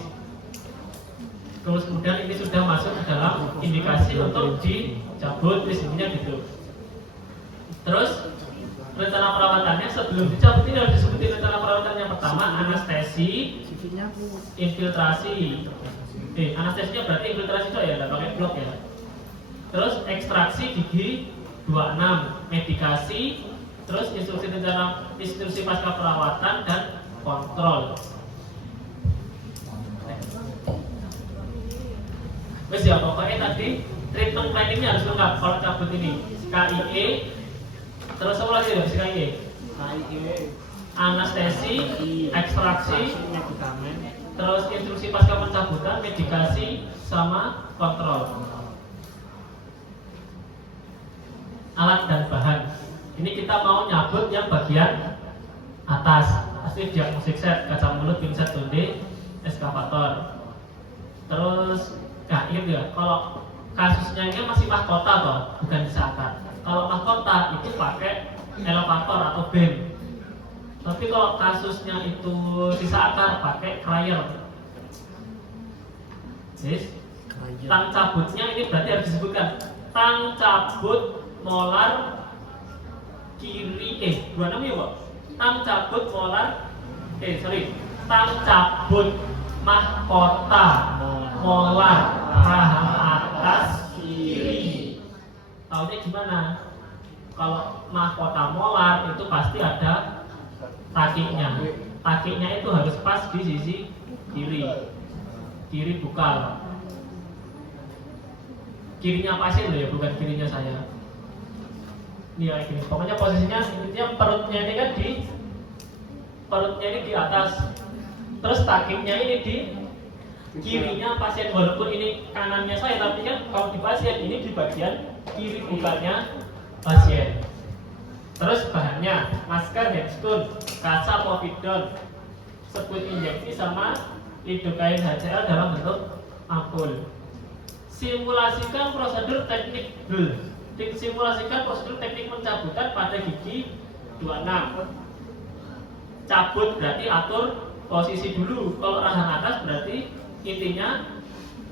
Terus kemudian ini sudah masuk ke dalam indikasi untuk dicabut, intinya gitu. Terus rencana perawatannya sebelum dicabut ini harus disebutin rencana perawatan yang pertama anestesi, infiltrasi. Anestesinya berarti infiltrasi itu ya, nggak pakai blok ya. Terus ekstraksi gigi 26, medikasi, terus instruksi pasca perawatan dan kontrol. Wes ya, pokoknya tadi treatment planningnya harus lengkap. Kalau cabut ini KIE, terus apa lagi habis KIE? Anestesi, ekstraksi, medikamen, terus instruksi pasca pencabutan, medikasi, sama kontrol. Alat dan bahan. Ini kita mau nyabut yang bagian atas. Pasti diagnostik set, kaca mulut, pinset sonde, eskavator. Terus ingat ya, kalau kasusnya ini masih mahkota toh, bukan disakar. Kalau mahkota itu pakai elevator atau band. Tapi kalau kasusnya itu disakar pakai cryer. Yes. Tang cabutnya ini berarti harus disebutkan tang cabut molar kiri 26 ya Pak. Tang cabut molar tang cabut mahkota molar rahang atas kiri. Taunya gimana? Kalau mahkota molar itu pasti ada takinya. Takinya itu harus pas di sisi kiri bukal. Kirinya pasien loh ya, bukan kirinya saya. Ini ya gini. Pokoknya posisinya intinya perutnya ini di atas. Terus takinya ini di kirinya pasien, walaupun ini kanannya saya, tapi kan kalau di pasien ini di bagian kiri bukannya pasien. Terus bahannya masker Headstone, kaca povidon, sebut injeksi sama lidocaine HCl dalam bentuk ampul. Simulasikan prosedur teknik pencabutan pada gigi 26. Cabut berarti atur posisi dulu. Kalau rahang atas berarti intinya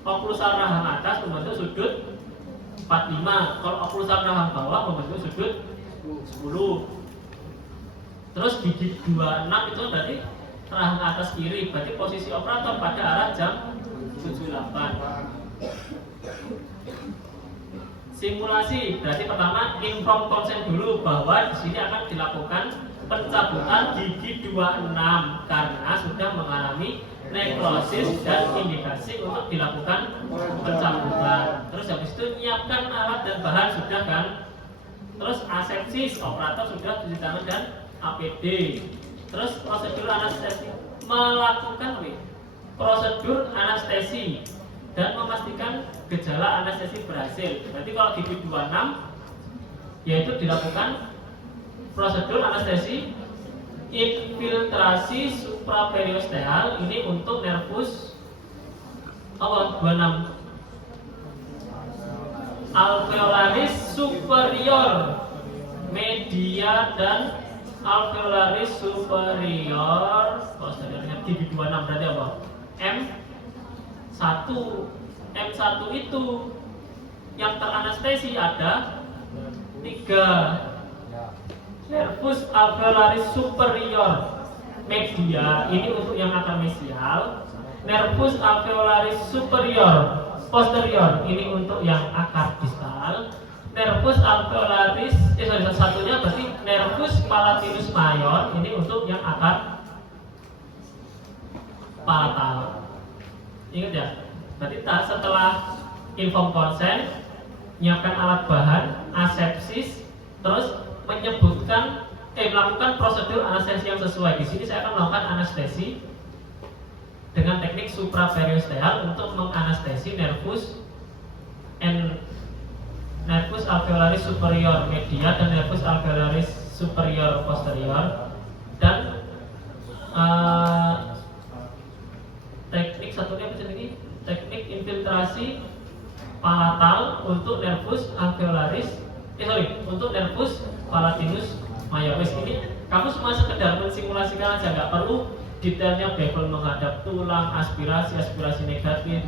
oklusal rahang atas membentuk sudut 45. Kalau oklusal rahang bawah membentuk sudut 10. Terus gigi 26 itu berarti rahang atas kiri, berarti posisi operator pada arah jam 78. Simulasi berarti pertama inform konsen dulu bahwa di sini akan dilakukan pencabutan gigi 26 karena sudah mengalami nekrosis dan indikasi untuk dilakukan pencabutan. Terus habis itu nyiapkan alat dan bahan sudah kan. Terus asepsis, operator sudah cuci tangan dan APD. Terus prosedur anestesi, melakukan prosedur anestesi dan memastikan gejala anestesi berhasil. Berarti kalau gigi 26 yaitu dilakukan prosedur anestesi infiltrasi supraperiosteal, ini untuk nervus 26 alveolaris superior, media dan alveolaris superior posteriornya. Gigi 26 berarti apa? M1 itu yang teranestesi ada 3. Nervus alveolaris superior media, ini untuk yang akar mesial. Nervus alveolaris superior posterior, ini untuk yang akar distal. Nervus alveolaris satunya berarti nervus palatinus mayor, ini untuk yang akar palatal. Ingat ya, berarti setelah inform konsen, nyiapkan alat bahan, asepsis, terus melakukan prosedur anestesi yang sesuai. Di sini saya akan melakukan anestesi dengan teknik supraperiosteal untuk menganestesi nervus alveolaris superior media dan nervus alveolaris superior posterior, dan teknik konsentrasi palatal untuk nervus alveolaris, untuk nervus palatinus majoris. Ini kamu semua sekedar mensimulasikan aja, nggak perlu detailnya bevel menghadap tulang, aspirasi negatif.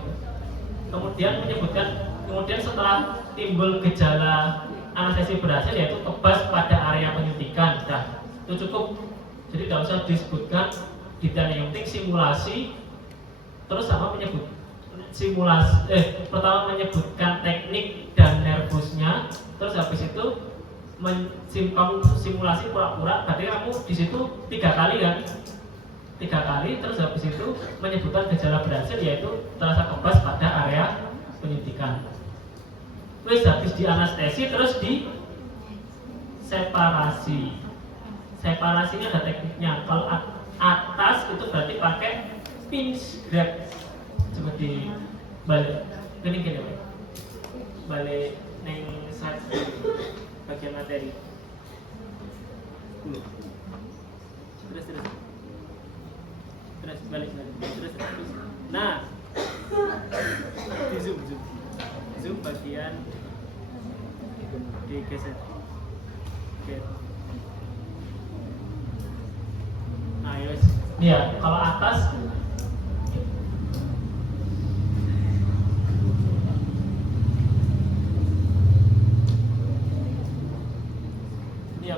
Kemudian setelah timbul gejala anestesi berhasil, yaitu kebas pada area penyuntikan. Nah, itu cukup. Jadi tidak usah disebutkan detailnya, yang penting simulasi. Terus sama menyebut pertama menyebutkan teknik dan nervusnya. Terus habis itu kamu simulasi pura-pura, berarti kamu di situ 3 kali kan? 3 kali. Terus habis itu menyebutkan gejala berhasil, yaitu terasa kebas pada area penyuntikan. Wes habis di anestesi, terus di separasi. Separasi ini ada tekniknya. Kalau atas itu berarti pakai pinch grab. Coba di balik, gini balik neng slide bagian materi. Terus balik. Nah, di zoom bagian digeser. Oke. Nah, yos. Iya, kalau atas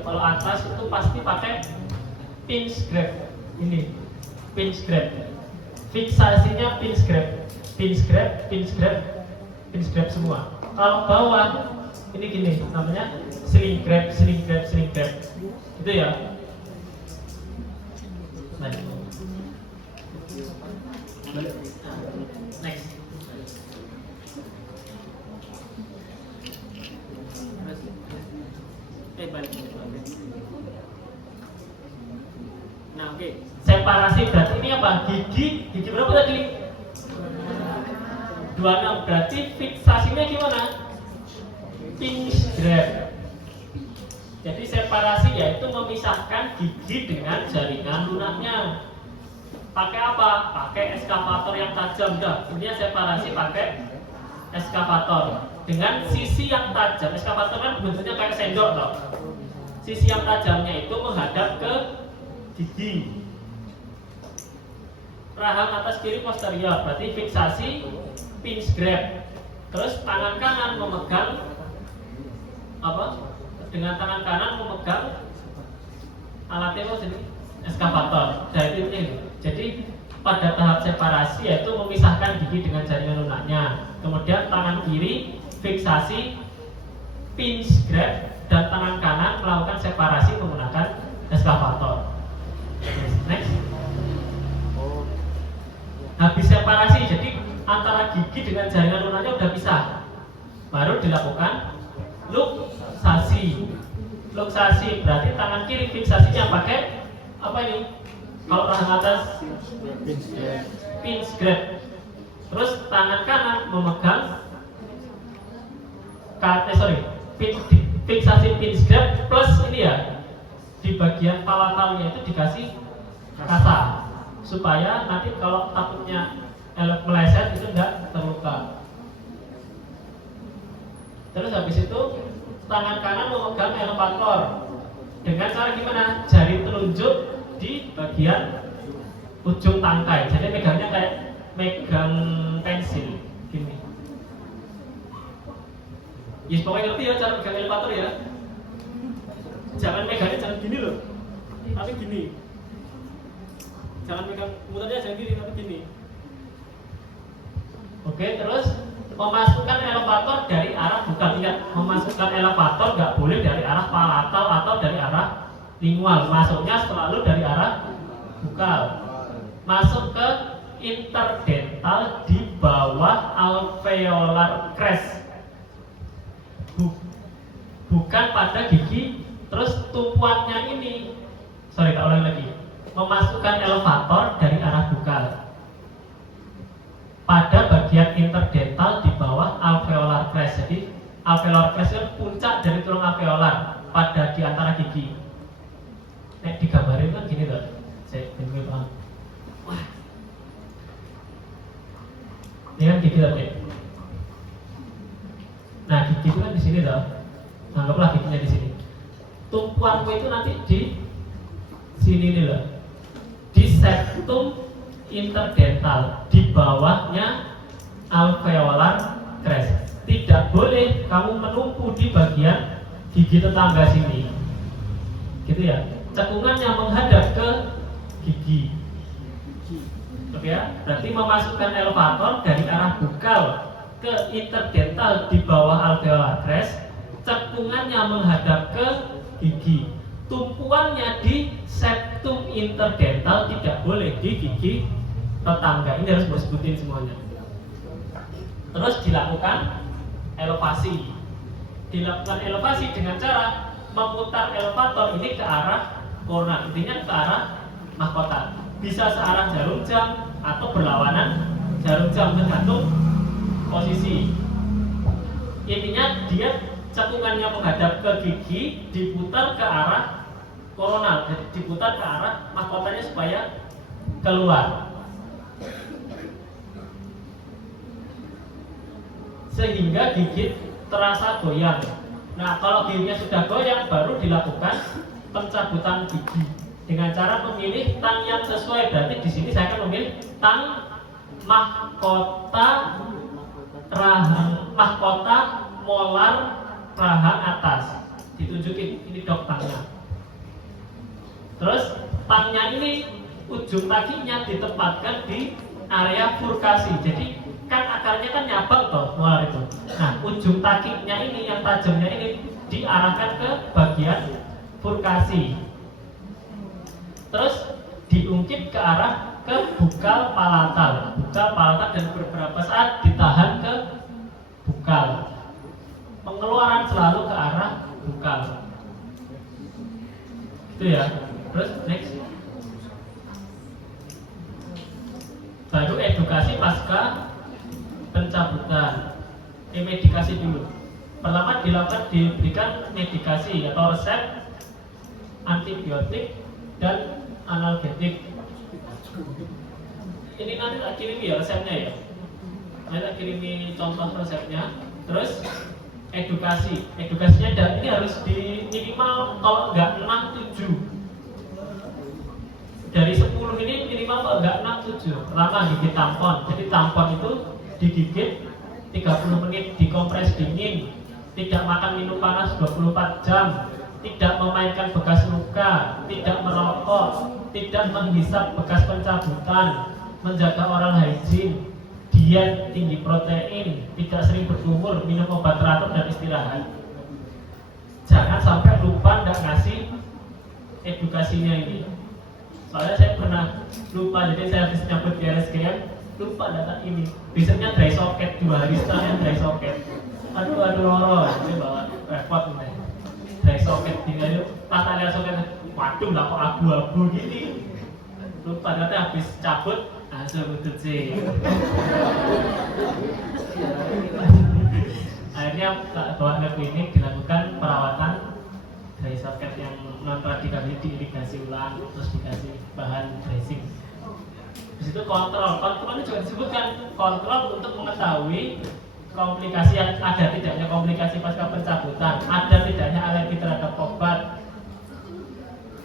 kalau atas itu pasti pakai pinch grab. Ini pinch grab. Fiksasinya pinch grab semua. Kalau bawah ini gini, namanya sling grab. Itu ya. Next. Balik. Nah, oke. Separasi berarti ini apa? Gigi berapa tadi? 26. Berarti fiksasinya gimana? Pinch grab. Jadi separasi yaitu memisahkan gigi dengan jaringan lunaknya. Pakai apa? Pakai eskavator yang tajam. Dah, intinya separasi pakai eskavator dengan sisi yang tajam. Eskavator kan bentuknya kayak sendok toh. Sisi yang tajamnya itu menghadap ke gigi. Rahang atas kiri posterior, berarti fiksasi pinch grab. Terus tangan kanan memegang apa? Dengan tangan kanan memegang alatnya apa sini? Eskavator. Jadi pada tahap separasi yaitu memisahkan gigi dengan jaringan lunaknya. Kemudian tangan kiri fiksasi pinch grab dan tangan kanan melakukan separasi menggunakan eskavator. Next. Habis separasi, jadi antara gigi dengan jaringan lunaknya udah pisah. Baru dilakukan luxasi. Luxasi berarti tangan kiri fiksasinya pakai apa ini? Kalau rahang atas pinch grab. Terus tangan kanan memegang fiksasi pinch grab plus ini ya, di bagian palatalnya itu dikasih kasa supaya nanti kalau takutnya meleset itu enggak terluka. Terus habis itu tangan kanan memegang elevator dengan cara gimana? Jari telunjuk di bagian ujung tangkai. Jadi megangnya kayak megang pensil gini. Yes, pokoknya ngerti ya cara megang elevator ya. Jangan megangnya jangan gini loh, tapi gini. Jangan megang muternya jangan gini, tapi gini. Oke, terus memasukkan elevator dari arah bukan. Ingat, memasukkan elevator nggak boleh dari arah palatal atau dari arah lingual. Masuknya selalu dari arah bukal. Masuk ke interdental di bawah alveolar crest. Bukan pada gigi. Terus tumpuannya ini, tak ulang lagi. Memasukkan elevator dari arah bukal pada bagian interdental di bawah alveolar crest. Jadi alveolar crest itu puncak dari tulang alveolar pada di antara gigi. Nek digambarin kan gini loh. Saya bingung paham. Wah. Ini kan gigi tadi. Nah, gigi itu kan di sini toh. Anggaplah giginya di sini. Tumpuanmu itu nanti di sini nih loh. Di septum interdental, di bawahnya alveolar crest. Tidak boleh kamu menumpu di bagian gigi tetangga sini. Gitu ya. Cekungannya menghadap ke gigi. Oke ya, berarti memasukkan elevator dari arah bukal ke interdental di bawah alveolar crest, cekungannya menghadap ke gigi. Tumpuannya di septum interdental, tidak boleh di gigi tetangga. Ini harus gue sebutin semuanya. Terus dilakukan elevasi. Dilakukan elevasi dengan cara memutar elevator ini ke arah korona, intinya ke arah mahkota. Bisa searah jarum jam atau berlawanan jarum jam, tergantung posisi. Intinya dia cekungannya menghadap ke gigi, diputar ke arah koronal, jadi diputar ke arah mahkotanya supaya keluar, sehingga gigi terasa goyang. Nah, kalau giginya sudah goyang, baru dilakukan pencabutan gigi dengan cara memilih tang yang sesuai. Berarti di sini saya akan memilih tang mahkota molar rahang atas. Ditunjukin ini dok tangnya. Terus tangnya ini ujung takinya ditempatkan di area furkasi. Jadi kan akarnya kan nyabang toh molar itu. Nah, ujung takinya ini yang tajamnya ini diarahkan ke bagian furkasi. Terus diungkit ke arah ke bukal palatal. Bukal palatal dan beberapa saat ditahan ke bukal. Pengeluaran selalu ke arah bukal. Itu ya. Terus next. Baru edukasi pasca pencabutan. Medikasi dulu. Pertama diberikan medikasi atau resep antibiotik dan analgetik. Ini nanti tak kirimi ya resepnya ya. Nanti tak kirimi contoh resepnya. Terus edukasi. Edukasinya ini harus di minimal kalau enggak 6-7. Dari 10 ini minimal kalau enggak 6-7. Pertama gigit tampon. Jadi tampon itu digigit 30 menit, dikompres dingin, tidak makan minum panas 24 jam, tidak memainkan bekas luka, tidak merokok, tidak menghisap bekas pencabutan, menjaga oral hygiene, diet tinggi protein, tidak sering berkumur, minum obat teratur dan istirahat. Jangan sampai lupa nggak ngasih edukasinya ini. Soalnya saya pernah lupa, jadi saya habis nyabut di RSGM lupa data ini. Besoknya dry socket 2 hari setelahnya dry socket. Aduh loro, ini bawa repot nih. Dry socket tinggal tata lihat soket, waduh lah kok abu-abu gini. Lupa data habis cabut, langsung betul sih. Akhirnya bawa ke klinik dilakukan perawatan dry socket yang non radikal, diirigasi ulang, terus dikasih bahan dressing. Di situ kontrolnya juga disebutkan kontrol untuk mengetahui komplikasi, yang ada tidaknya komplikasi pasca pencabutan, ada tidaknya alergi terhadap obat,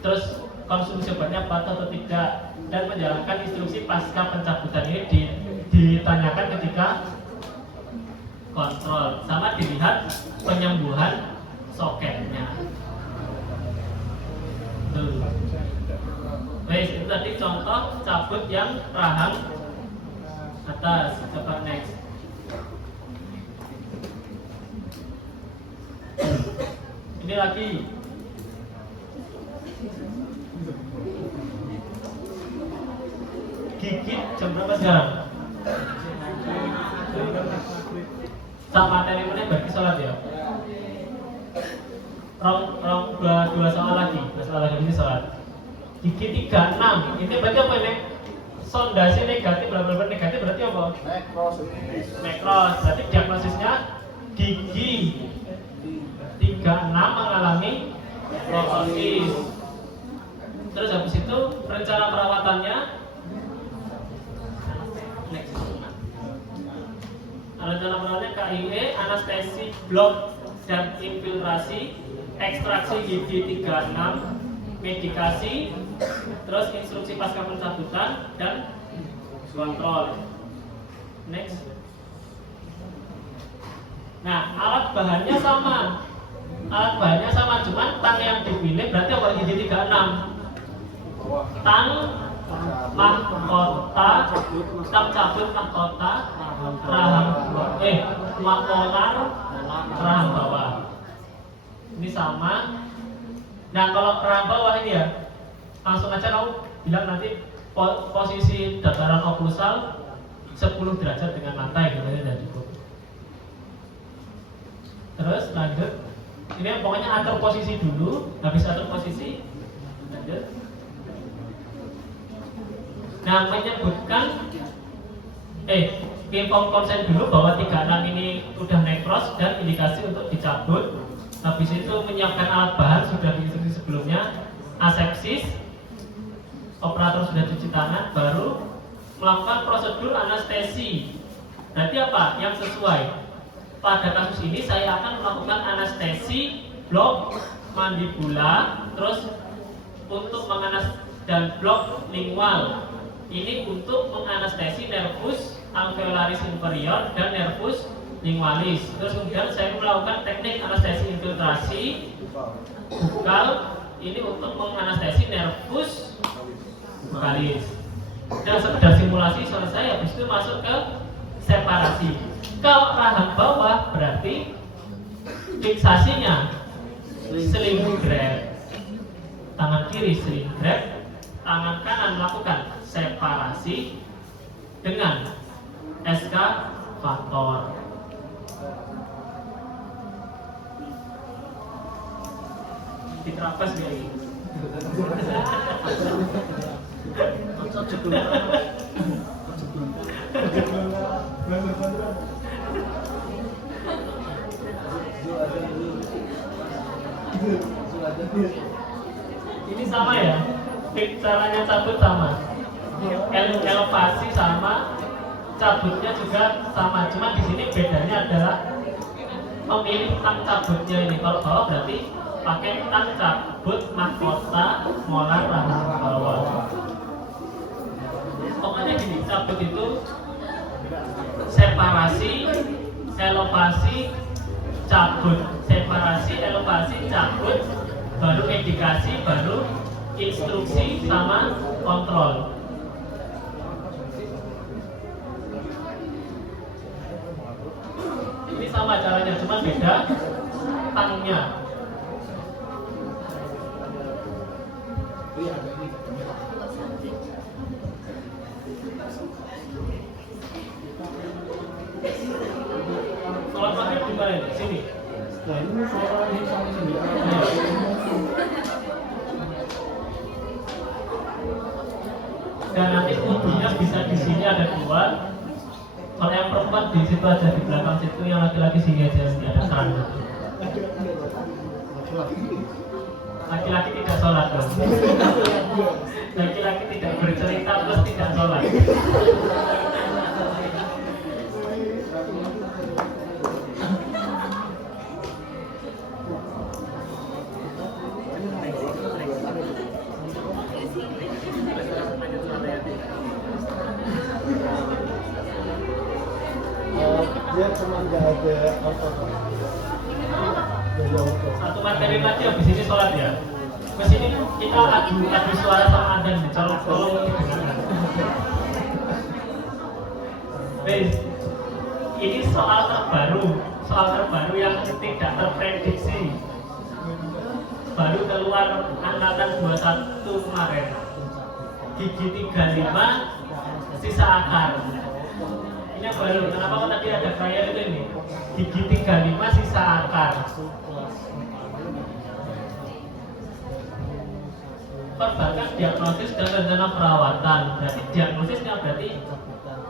terus konsumsi obatnya batal atau tidak, dan menjalankan instruksi pasca pencabutan ini ditanyakan ketika kontrol, sama dilihat penyembuhan soketnya. Tuh. Baik, itu tadi contoh cabut yang rahang atas. Coba next. Ini lagi gigit jam berapa sekarang? Sama teleponnya bagi sholat ya. Dua soal lagi ini sholat. Gigi 36, ini berarti apa ini? Sondasi negatif, benar-benar negatif berarti apa? Nekros. Berarti diagnosisnya gigi 36 mengalami nekrosis. Terus habis itu rencana perawatannya next. Rencana perawatannya KIE, anestesi blok dan infiltrasi, ekstraksi gigi 36, medikasi, terus instruksi pasca pencabutan dan kontrol. Next. Nah, alat bahannya sama. Alat bahannya sama, cuman tang yang dipilih berarti apa gigi 36. Tang mahkota, tang cabut mahkota, rahang makolar, rahang bawah. Ini sama. Nah, kalau rahang bawah ini ya, langsung aja kamu bilang nanti posisi dataran oklusal 10 derajat dengan lantai gitu aja cukup. Terus lanjut. Ini pokoknya atur posisi dulu, habis atur posisi lanjut. Nah, menyebutkan inform konsen dulu bahwa 36 ini udah nekros dan indikasi untuk dicabut. Habis itu menyiapkan alat bahan sudah diinstruksi sebelumnya, asepsis, operator sudah cuci tangan, baru melakukan prosedur anestesi. Berarti apa? Yang sesuai. Pada kasus ini saya akan melakukan anestesi blok mandibula, terus untuk dan blok lingual. Ini untuk menganestesi nervus alveolaris inferior dan nervus lingualis. Terus kemudian saya melakukan teknik anestesi infiltrasi bukal. Ini untuk menganestesi nervus bukalis. Dan sekedar simulasi selesai, habis itu masuk ke separasi. Kalau rahang bawah berarti fiksasinya sling grab, tangan kiri sling grab, tangan kanan melakukan separasi dengan eskavator. Diterapes kayak gitu. Ini sama ya, caranya cabut sama, elevasi sama, cabutnya juga sama. Cuma di sini bedanya adalah memilih tang cabutnya ini. Kalau bawah berarti pakai tang cabut mahkota molar rahang bawah. Pokoknya gini, cabut itu separasi, elevasi, cabut, separasi, elevasi, cabut, baru medikasi, baru instruksi sama kontrol. Ini sama caranya, cuma beda tangnya. Sholat maghrib di mana ini? Sini. Nah, ini suara hitam ini. Dan nanti ujinya bisa di sini ada dua. Kalau yang perempuan di situ aja, di belakang situ, yang laki-laki sini aja, nanti ada terang. Laki-laki tidak sholat dong. Laki-laki tidak bercerita plus tidak sholat. Dia cuma nggak ada apa. Satu materi lagi habis ini sholat ya. Terus ini kita adu suara sama adzan, tolong didengarkan. Ini soal terbaru yang tidak terprediksi. Baru keluar angkatan 21 kemarin. Gigi 35 sisa akar. Ini yang baru. Kenapa kok tadi ada trial itu ini? Gigi 35 sisa akar. Perbankan diagnosis dan rencana perawatan. Berarti diagnosisnya berarti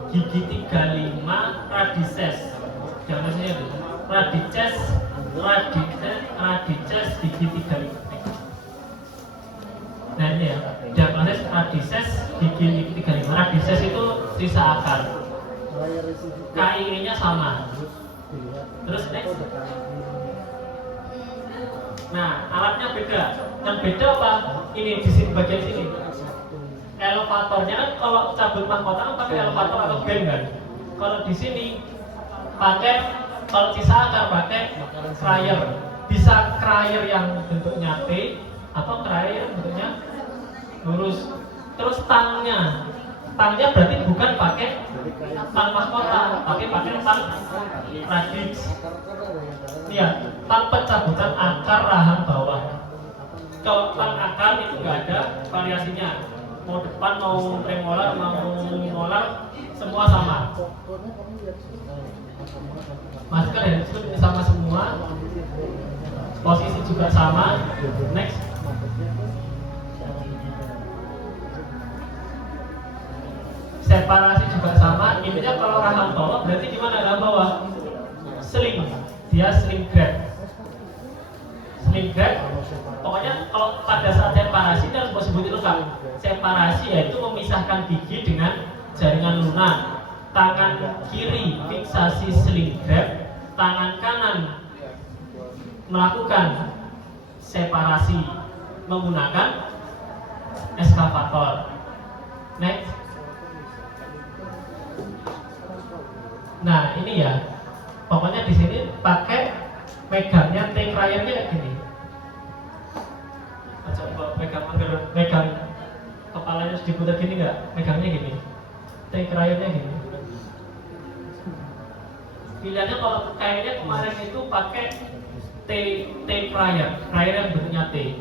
gigi 35 radises. Diagnosisnya itu radices gigi 35. Nah ini ya, diagnosis radices gigi 35. Radices itu sisa akar. KI-nya sama. Terus next. Nah, alatnya beda. Yang beda apa? Ini di sini bagian sini. Elevatornya kan kalau cabut mahkota kan pakai elevator atau band kan. Kalau di sini pakai, kalau sisa akar pakai cryer. Bisa cryer yang bentuknya T atau cryer yang bentuknya lurus. Terus tangnya berarti bukan pakai tang mahkota, pakai tang radix. Lihat, tang pencabutan akar rahang bawah. Kalau tang akar itu nggak ada variasinya. Mau depan, mau premolar, mau molar, semua sama. Masukkan ya, itu sama semua. Posisi juga sama. Next. Separasi juga sama. Intinya kalau rahang bawah berarti gimana rahang bawah? Sling. Dia sling grab. Sling grab. Pokoknya kalau pada saat separasi kita harus sebutin lengkap. Separasi yaitu memisahkan gigi dengan jaringan lunak. Tangan kiri fiksasi sling grab, tangan kanan melakukan separasi menggunakan eskavator. Next. Nah ini ya, pokoknya di sini pakai megangnya T-criernya kayak gini. Coba megang kepalanya harus diputar gini nggak? Megangnya gini. T-criernya gini. Pilihannya kalau kayaknya kemarin itu pakai T-crier yang bentuknya T.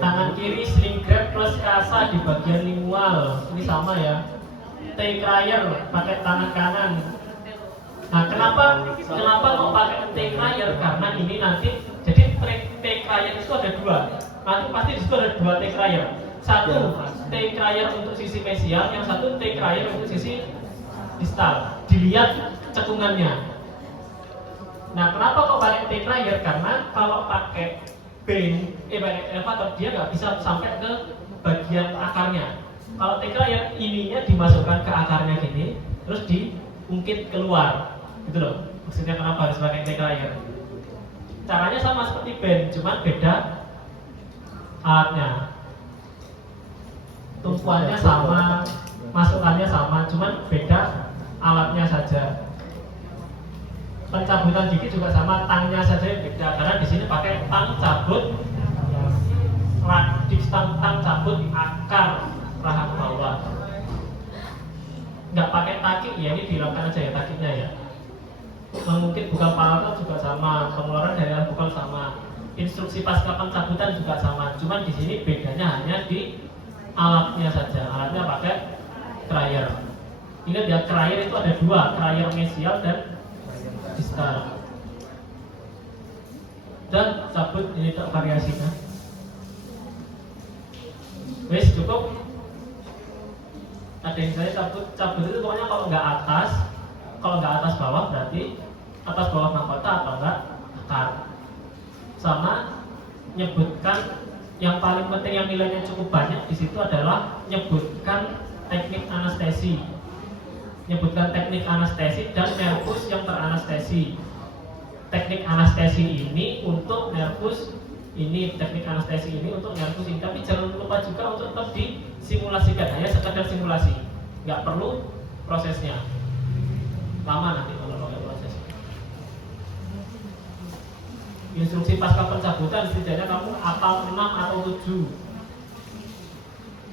Tangan kiri sling grab plus kasa di bagian lingual. Ini sama ya. T-cryer pakai tangan kanan. Nah, kenapa kok pakai T-cryer? Karena ini nanti jadi T-cryer itu ada dua. Nanti pasti di situ ada dua T-cryer. Satu T-cryer untuk sisi mesial, yang satu T-cryer untuk sisi distal. Dilihat cekungannya. Nah, kenapa kok pakai T-cryer? Karena kalau pakai pakai elevator dia nggak bisa sampai ke bagian akarnya. Kalau T-cryer ininya dimasukkan ke akarnya gini, terus diungkit keluar, gitu loh. Maksudnya kenapa harus pakai T-cryer? Caranya sama seperti band, cuman beda alatnya. Tumpuannya sama, masukannya sama, cuman beda alatnya saja. Pencabutan gigi juga sama, tangnya saja yang beda. Karena di sini pakai tang cabut radix, tang cabut akar rahang bawah. Nggak pakai takik ya, ini dilakukan aja ya takiknya ya. Mengungkit bukan palatal juga sama, pengeluaran daerah bukan sama, instruksi pasca pencabutan juga sama. Cuman di sini bedanya hanya di alatnya saja. Alatnya pakai cryer. Ingat ya, cryer itu ada dua, cryer mesial dan distal. Dan cabut ini tak variasikan. Wes cukup. Ada yang saya cabut itu pokoknya kalau nggak atas bawah berarti atas bawah mahkota atau enggak akar. Sama nyebutkan yang paling penting yang nilainya cukup banyak di situ adalah nyebutkan teknik anestesi. Nyebutkan teknik anestesi dan nervus yang teranestesi. Teknik anestesi ini untuk nervus ini, teknik anestesi ini untuk nervus ini. Tapi jangan lupa juga untuk tetap disimulasikan, hanya sekedar simulasi, nggak perlu prosesnya. Lama nanti kalau pakai proses. Instruksi pasca pencabutan setidaknya kamu hafal 6 atau 7.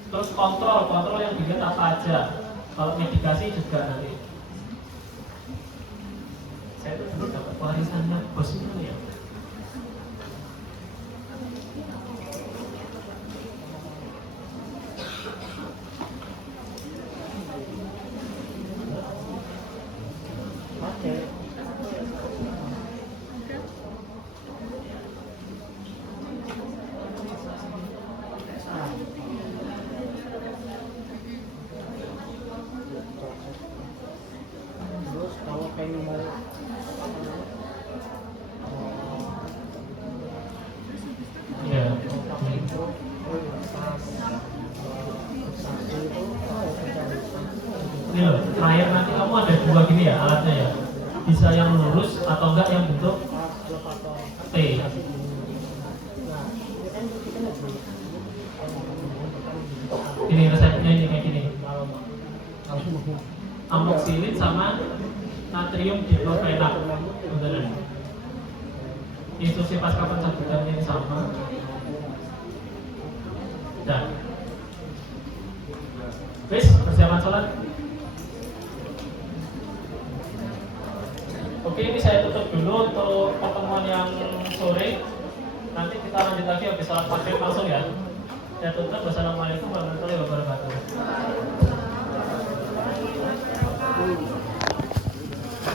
Terus kontrol yang dilihat apa aja. Kalau medikasi juga nanti. Saya tuh dulu dapat warisannya bos itu ya. Terus kalau pengen mau Iya. Ini loh, terakhir nanti kamu ketemu ada dua gini ya alatnya ya. Bisa yang lurus atau enggak yang bentuk T. Ini resepnya ini kayak gini. Amoksilin sama natrium diklofenak. Beneran. Instruksi pasca pencabutannya ini sama. Dan wis persiapan sholat. Oke, ini saya tutup dulu untuk pertemuan yang sore. Nanti kita lanjut lagi habis sholat maghrib langsung ya. Saya tutup. Wassalamualaikum warahmatullahi wabarakatuh.